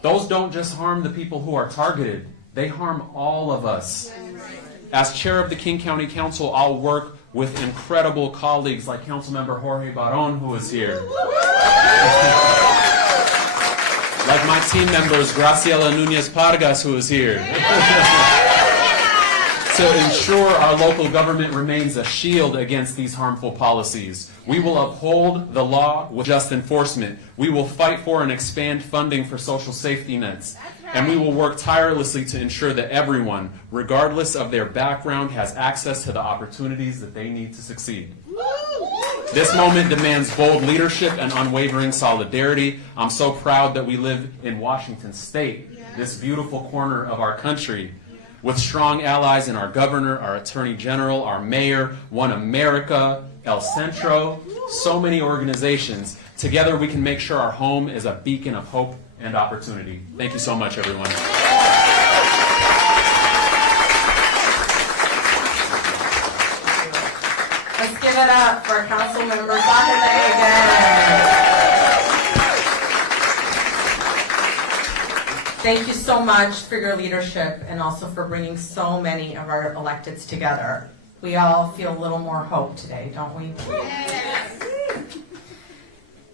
Those don't just harm the people who are targeted. They harm all of us. As chair of the King County Council, I'll work with incredible colleagues like Councilmember Jorge Baron, who is here. Like my team members, Graciela Nunez Pargas, who is here. To ensure our local government remains a shield against these harmful policies. We will uphold the law with just enforcement. We will fight for and expand funding for social safety nets. And we will work tirelessly to ensure that everyone, regardless of their background, has access to the opportunities that they need to succeed. This moment demands bold leadership and unwavering solidarity. I'm so proud that we live in Washington State, this beautiful corner of our country, with strong allies in our governor, our attorney general, our mayor, One America, El Centro, so many organizations. Together we can make sure our home is a beacon of hope and opportunity. Thank you so much, everyone. Let's give it up for Councilmember Zahilai again. Thank you so much for your leadership and also for bringing so many of our electeds together. We all feel a little more hope today, don't we?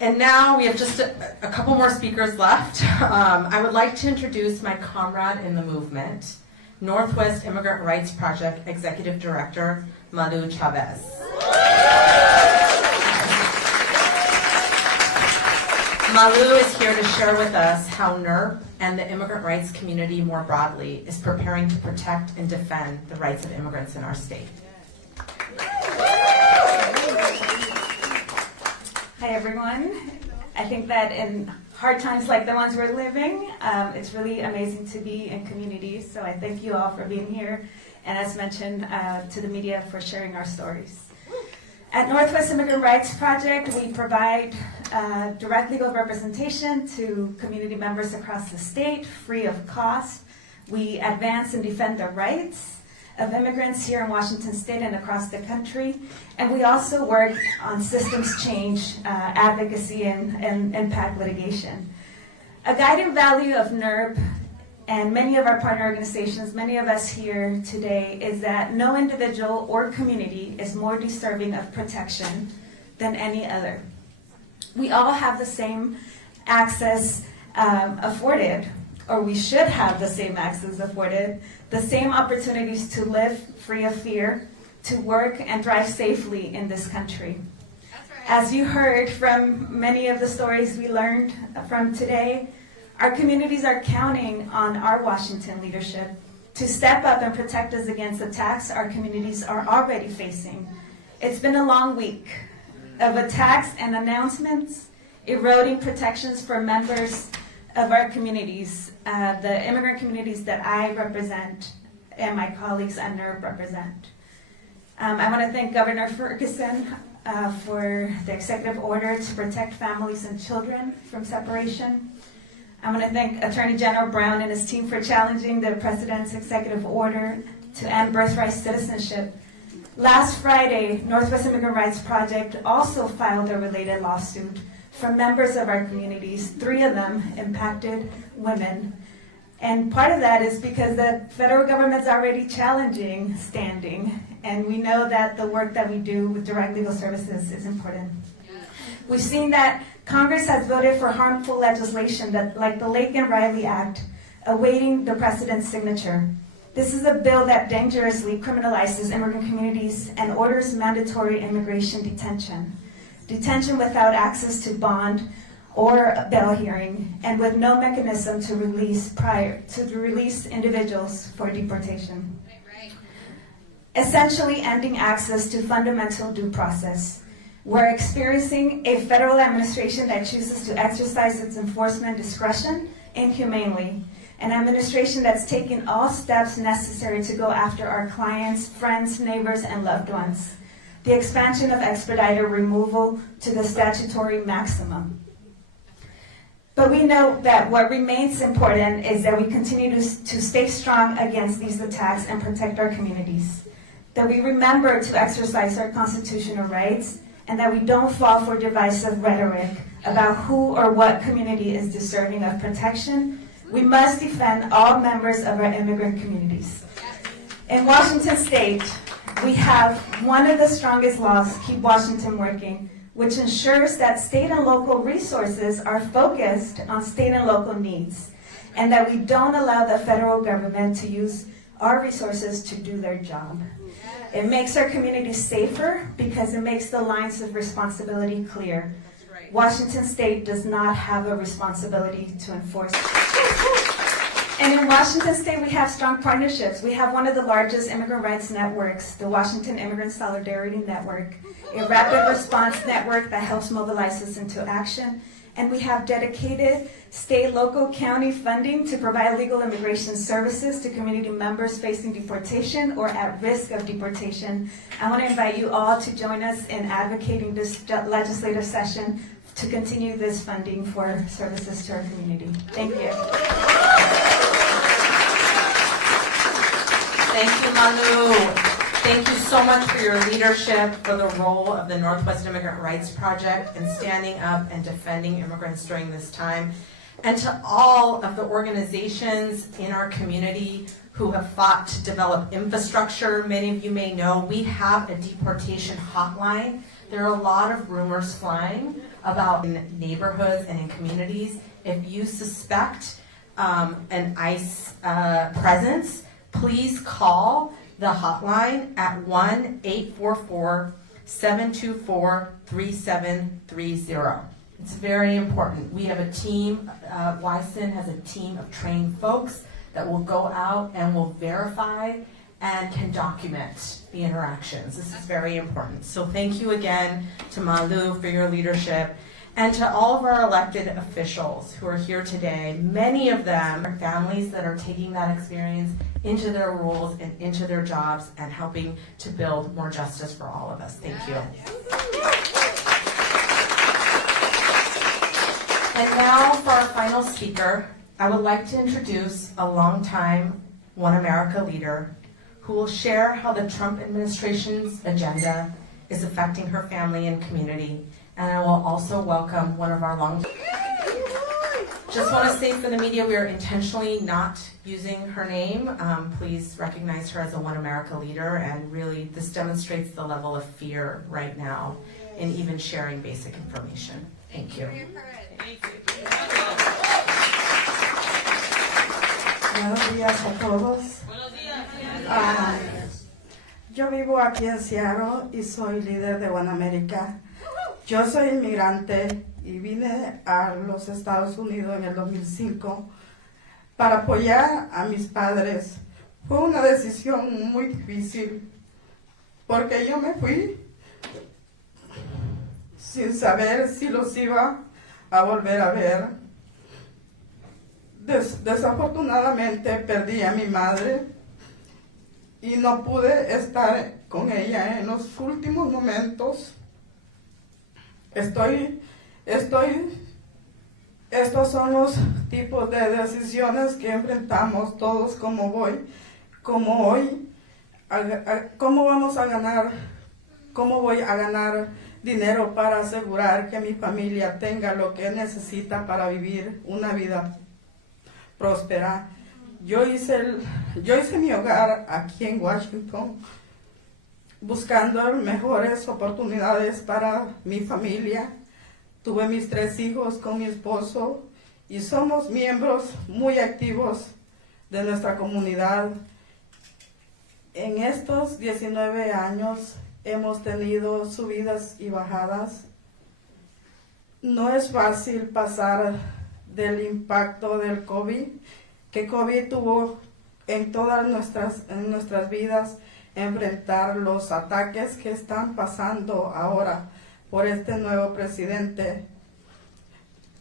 And now we have just a couple more speakers left. I would like to introduce my comrade in the movement, Northwest Immigrant Rights Project Executive Director, Malu Chavez. Malu is here to share with us how NIRP and the immigrant rights community more broadly is preparing to protect and defend the rights of immigrants in our state. Hi everyone. I think that in hard times like the ones we're living, it's really amazing to be in communities. So I thank you all for being here, and as mentioned, to the media for sharing our stories. At Northwest Immigrant Rights Project, we provide direct legal representation to community members across the state, free of cost. We advance and defend the rights of immigrants here in Washington State and across the country. And we also work on systems change, advocacy, and impact litigation. A guiding value of NIRP and many of our partner organizations, many of us here today, is that no individual or community is more deserving of protection than any other. We all have the same access afforded, or we should have the same access afforded, the same opportunities to live free of fear, to work and thrive safely in this country. As you heard from many of the stories we learned from today, our communities are counting on our Washington leadership to step up and protect us against attacks our communities are already facing. It's been a long week of attacks and announcements eroding protections for members of our communities, the immigrant communities that I represent and my colleagues at NIRP represent. I want to thank Governor Ferguson for the executive order to protect families and children from separation. I want to thank Attorney General Brown and his team for challenging the President's executive order to end birthright citizenship. Last Friday, Northwest Immigrant Rights Project also filed a related lawsuit from members of our communities, 3 of them impacted women. And part of that is because the federal government's already challenging standing, and we know that the work that we do with direct legal services is important. We've seen that Congress has voted for harmful legislation that, like the Lake and Riley Act, awaiting the President's signature. This is a bill that dangerously criminalizes immigrant communities and orders mandatory immigration detention. Detention without access to bond or a bail hearing, and with no mechanism to release individuals for deportation. Essentially ending access to fundamental due process. We're experiencing a federal administration that chooses to exercise its enforcement discretion inhumanely, an administration that's taken all steps necessary to go after our clients, friends, neighbors, and loved ones. The expansion of expedited removal to the statutory maximum. But we know that what remains important is that we continue to stay strong against these attacks and protect our communities. That we remember to exercise our constitutional rights, and that we don't fall for divisive rhetoric about who or what community is deserving of protection. We must defend all members of our immigrant communities. In Washington State, we have one of the strongest laws, Keep Washington Working, which ensures that state and local resources are focused on state and local needs, and that we don't allow the federal government to use our resources to do their job. It makes our communities safer because it makes the lines of responsibility clear. Washington State does not have a responsibility to enforce. And in Washington State, we have strong partnerships. We have one of the largest immigrant rights networks, the Washington Immigrant Solidarity Network, a rapid response network that helps mobilize us into action. And we have dedicated state, local, county funding to provide legal immigration services to community members facing deportation or at risk of deportation. I want to invite you all to join us in advocating this legislative session to continue this funding for services to our community. Thank you. Thank you, Manu. Thank you so much for your leadership, for the role of the Northwest Immigrant Rights Project in standing up and defending immigrants during this time. and to all of the organizations in our community who have fought to develop infrastructure. Many of you may know we have a deportation hotline. There are a lot of rumors flying about in neighborhoods and in communities. If you suspect an ICE presence, please call the hotline at 1-844-724-3730. It's very important. We have a team, WISN has a team of trained folks that will go out and will verify and can document the interactions. This is very important. So thank you again to Malu for your leadership, and to all of our elected officials who are here today. Many of them are families that are taking that experience into their roles and into their jobs and helping to build more justice for all of us. Thank you. And now for our final speaker, I would like to introduce a longtime One America leader who will share how the Trump administration's agenda is affecting her family and community. And I will also welcome one of our Just want to say for the media, we are intentionally not using her name. Please recognize her as a One America leader, and really this demonstrates the level of fear right now in even sharing basic information. Thank you. Buenos días a todos. Yo vivo aquí en Seattle y soy líder de One America. Yo soy inmigrante y vine a los Estados Unidos en el 2005 para apoyar a mis padres. Fue una decisión muy difícil porque yo me fui sin saber si los iba a volver a ver. Desafortunadamente perdí a mi madre y no pude estar con ella en los últimos momentos. Estos son los tipos de decisiones que enfrentamos todos como hoy, cómo vamos a ganar, cómo voy a ganar dinero para asegurar que mi familia tenga lo que necesita para vivir una vida próspera. Yo hice mi hogar aquí en Washington, buscando mejores oportunidades para mi familia. Tuve mis 3 hijos con mi esposo y somos miembros muy activos de nuestra comunidad. En estos 19 años hemos tenido subidas y bajadas. No es fácil pasar del impacto del COVID, que COVID tuvo en todas nuestras vidas, enfrentar los ataques que están pasando ahora por este nuevo presidente.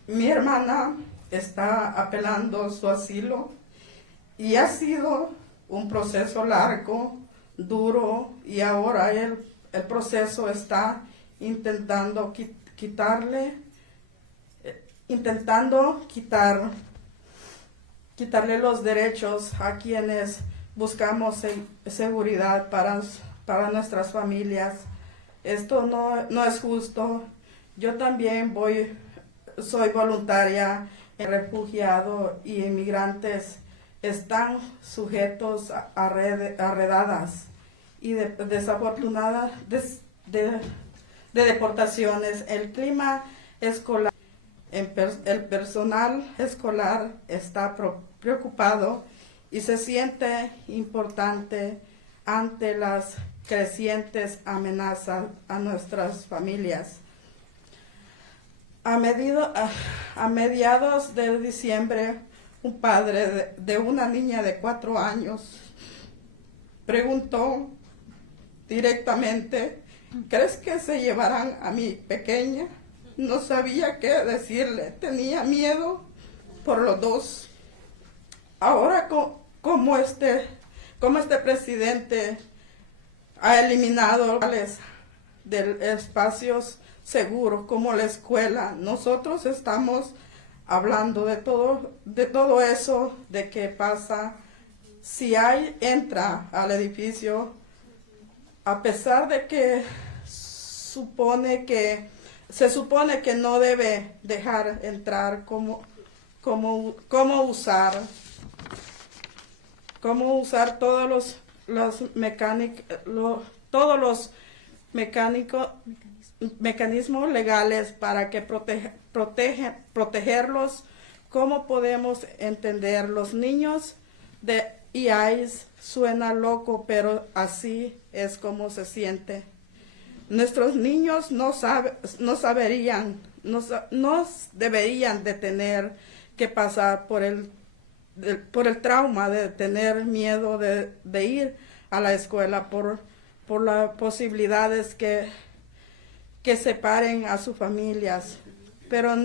Mi hermana está apelando su asilo y ha sido un proceso largo, duro, y ahora el proceso está intentando quitarle los derechos a quienes buscamos seguridad para nuestras familias. Esto no es justo. Yo también soy voluntaria. Refugiados y inmigrantes están sujetos a redadas y desafortunadas de deportaciones. El clima escolar, el personal escolar está preocupado y se siente importante ante las crecientes amenazas a nuestras familias. A mediados de diciembre, un padre de una niña de 4 años preguntó directamente: ¿crees que se llevarán a mi pequeña? No sabía qué decirle, tenía miedo por los dos. Ahora, como este presidente ha eliminado de espacios seguros como la escuela, nosotros estamos hablando de todo eso, de qué pasa si entra al edificio, a pesar de que se supone que no debe dejar entrar como cómo usar todos los mecanismos legales para que protegerlos. ¿Cómo podemos entender? Los niños de ICE suena loco, pero así es como se siente. Nuestros niños no deberían de tener que pasar por el trauma de tener miedo de ir a la escuela por las posibilidades que separen a sus familias. Pero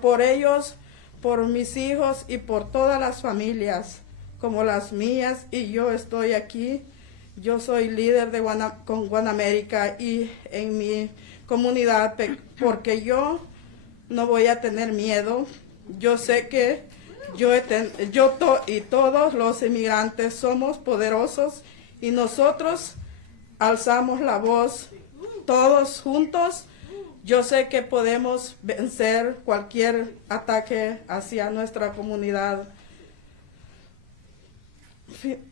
por ellos, por mis hijos y por todas las familias como las mías, y yo estoy aquí. Yo soy líder con Guanamérica y en mi comunidad, porque yo no voy a tener miedo. Yo sé que y todos los inmigrantes somos poderosos, y nosotros alzamos la voz todos juntos. Yo sé que podemos vencer cualquier ataque hacia nuestra comunidad.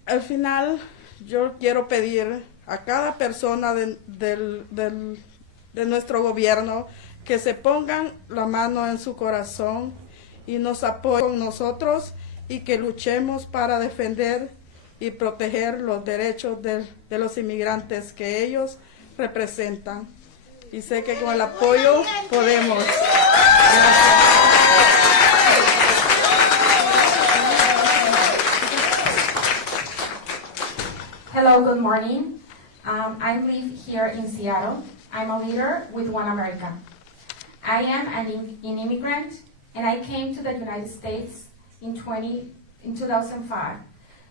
Al final, yo quiero pedir a cada persona de nuestro gobierno que se pongan la mano en su corazón y nos apoyen con nosotros, y que luchemos para defender y proteger los derechos de los inmigrantes que ellos representan. Y sé que con el apoyo podemos. Hello, good morning. I live here in Seattle. I'm a leader with One America. I am an immigrant, and I came to the United States in 2005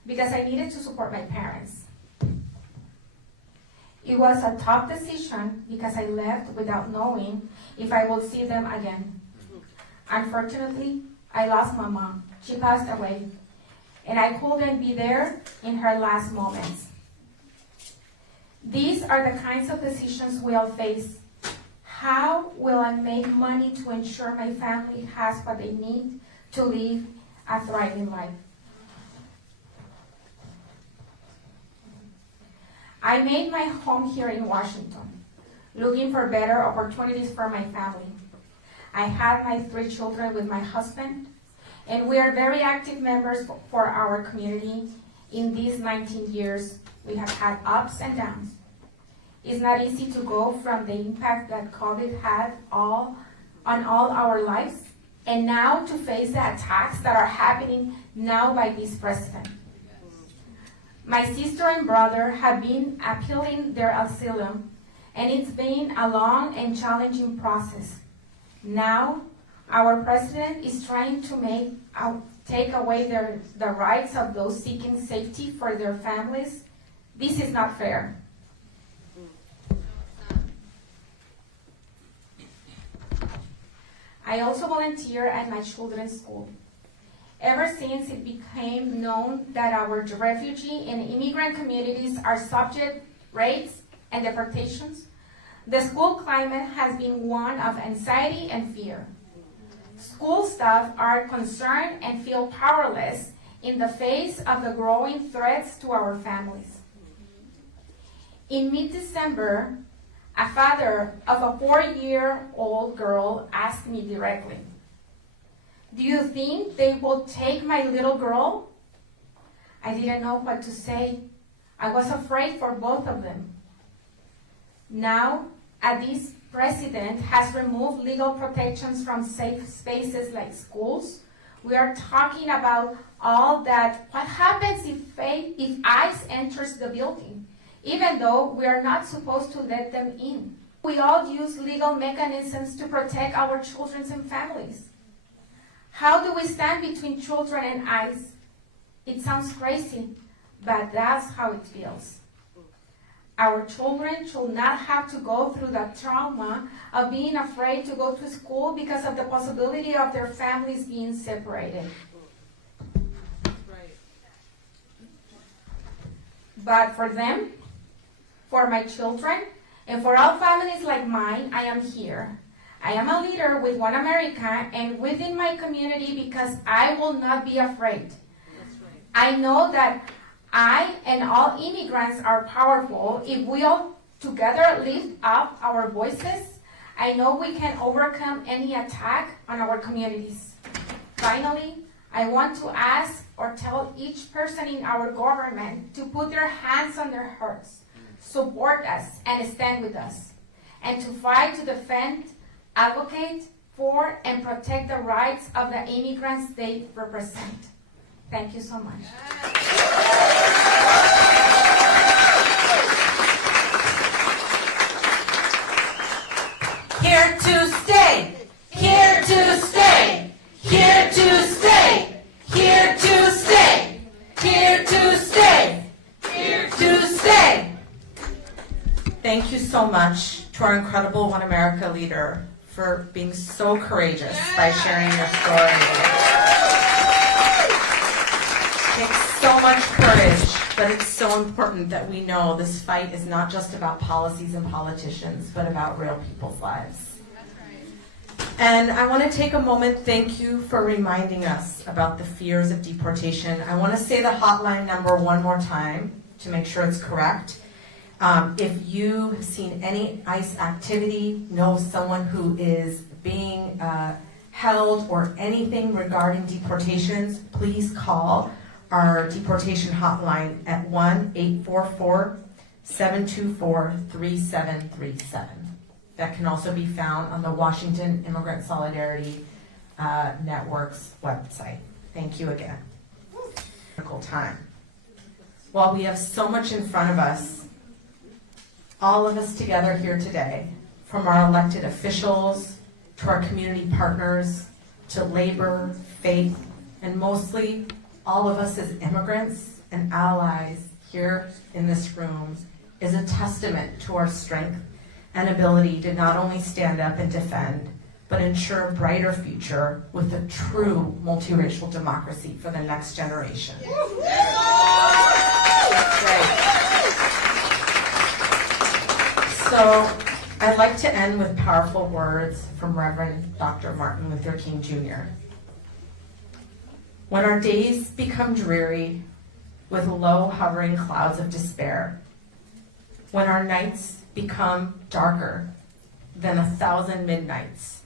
because I needed to support my parents. It was a tough decision because I left without knowing if I would see them again. Unfortunately, I lost my mom. She passed away, and I couldn't be there in her last moments. These are the kinds of decisions we all face. How will I make money to ensure my family has what they need to live a thriving life? I made my home here in Washington, looking for better opportunities for my family. I had my 3 children with my husband, and we are very active members for our community. In these 19 years, we have had ups and downs. It's not easy to go from the impact that COVID had on all our lives, and now to face the attacks that are happening now by this president. My sister and brother have been appealing their asylum, and it's been a long and challenging process. Now, our president is trying to take away the rights of those seeking safety for their families. This is not fair. I also volunteer at my children's school. Ever since it became known that our refugee and immigrant communities are subject rapes and deportations, the school climate has been one of anxiety and fear. School staff are concerned and feel powerless in the face of the growing threats to our families. In mid-December, a father of a 4-year-old girl asked me directly, "Do you think they will take my little girl?" I didn't know what to say. I was afraid for both of them. Now, this president has removed legal protections from safe spaces like schools. We are talking about all that. What happens if ICE enters the building, even though we are not supposed to let them in? We all use legal mechanisms to protect our children and families. How do we stand between children and ICE? It sounds crazy, but that's how it feels. Our children should not have to go through the trauma of being afraid to go to school because of the possibility of their families being separated. Right. But for them, for my children, and for all families like mine, I am here. I am a leader with One America and within my community because I will not be afraid. I know that I and all immigrants are powerful. If we all together lift up our voices, I know we can overcome any attack on our communities. Finally, I want to ask or tell each person in our government to put their hands on their hearts, support us, and stand with us, and to fight to defend, advocate for, and protect the rights of the immigrants they represent. Thank you so much. Here to stay, here to stay, here to stay, here to stay, here to stay, here to stay. Thank you so much to our incredible One America leader for being so courageous by sharing your story. It takes so much courage, but it's so important that we know this fight is not just about policies and politicians, but about real people's lives. And I want to take a moment, thank you for reminding us about the fears of deportation. I want to say the hotline number one more time to make sure it's correct. If you have seen any ICE activity, know someone who is being held or anything regarding deportations, please call our deportation hotline at 1-844-724-3737. That can also be found on the Washington Immigrant Solidarity Network's website. Thank you again. Critical time. While we have so much in front of us, all of us together here today, from our elected officials to our community partners, to labor, faith, and mostly all of us as immigrants and allies here in this room, is a testament to our strength and ability to not only stand up and defend, but ensure a brighter future with a true multiracial democracy for the next generation. So I'd like to end with powerful words from Reverend Dr. Martin Luther King Jr. When our days become dreary with low hovering clouds of despair, when our nights become darker than 1,000 midnights,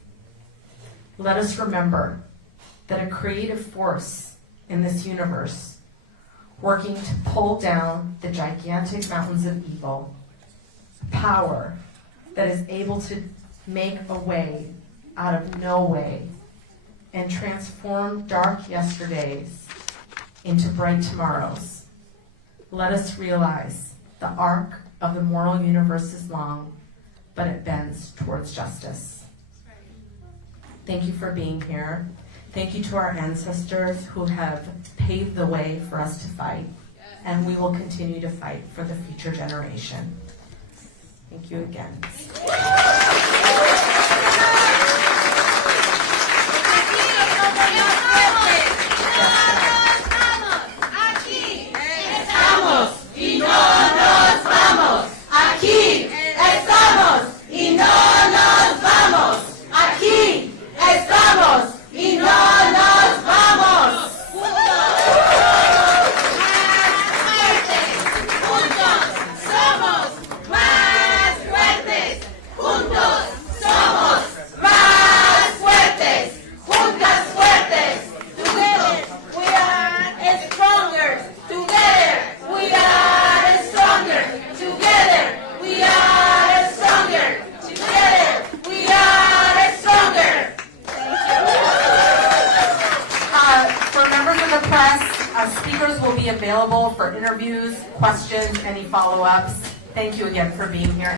let us remember that a creative force in this universe, working to pull down the gigantic mountains of evil, power that is able to make a way out of no way and transform dark yesterdays into bright tomorrows. Let us realize the arc of the moral universe is long, but it bends towards justice. Thank you for being here. Thank you to our ancestors who have paved the way for us to fight, and we will continue to fight for the future generation. Thank you again. Speakers will be available for interviews, questions, any follow-ups. Thank you again for being here.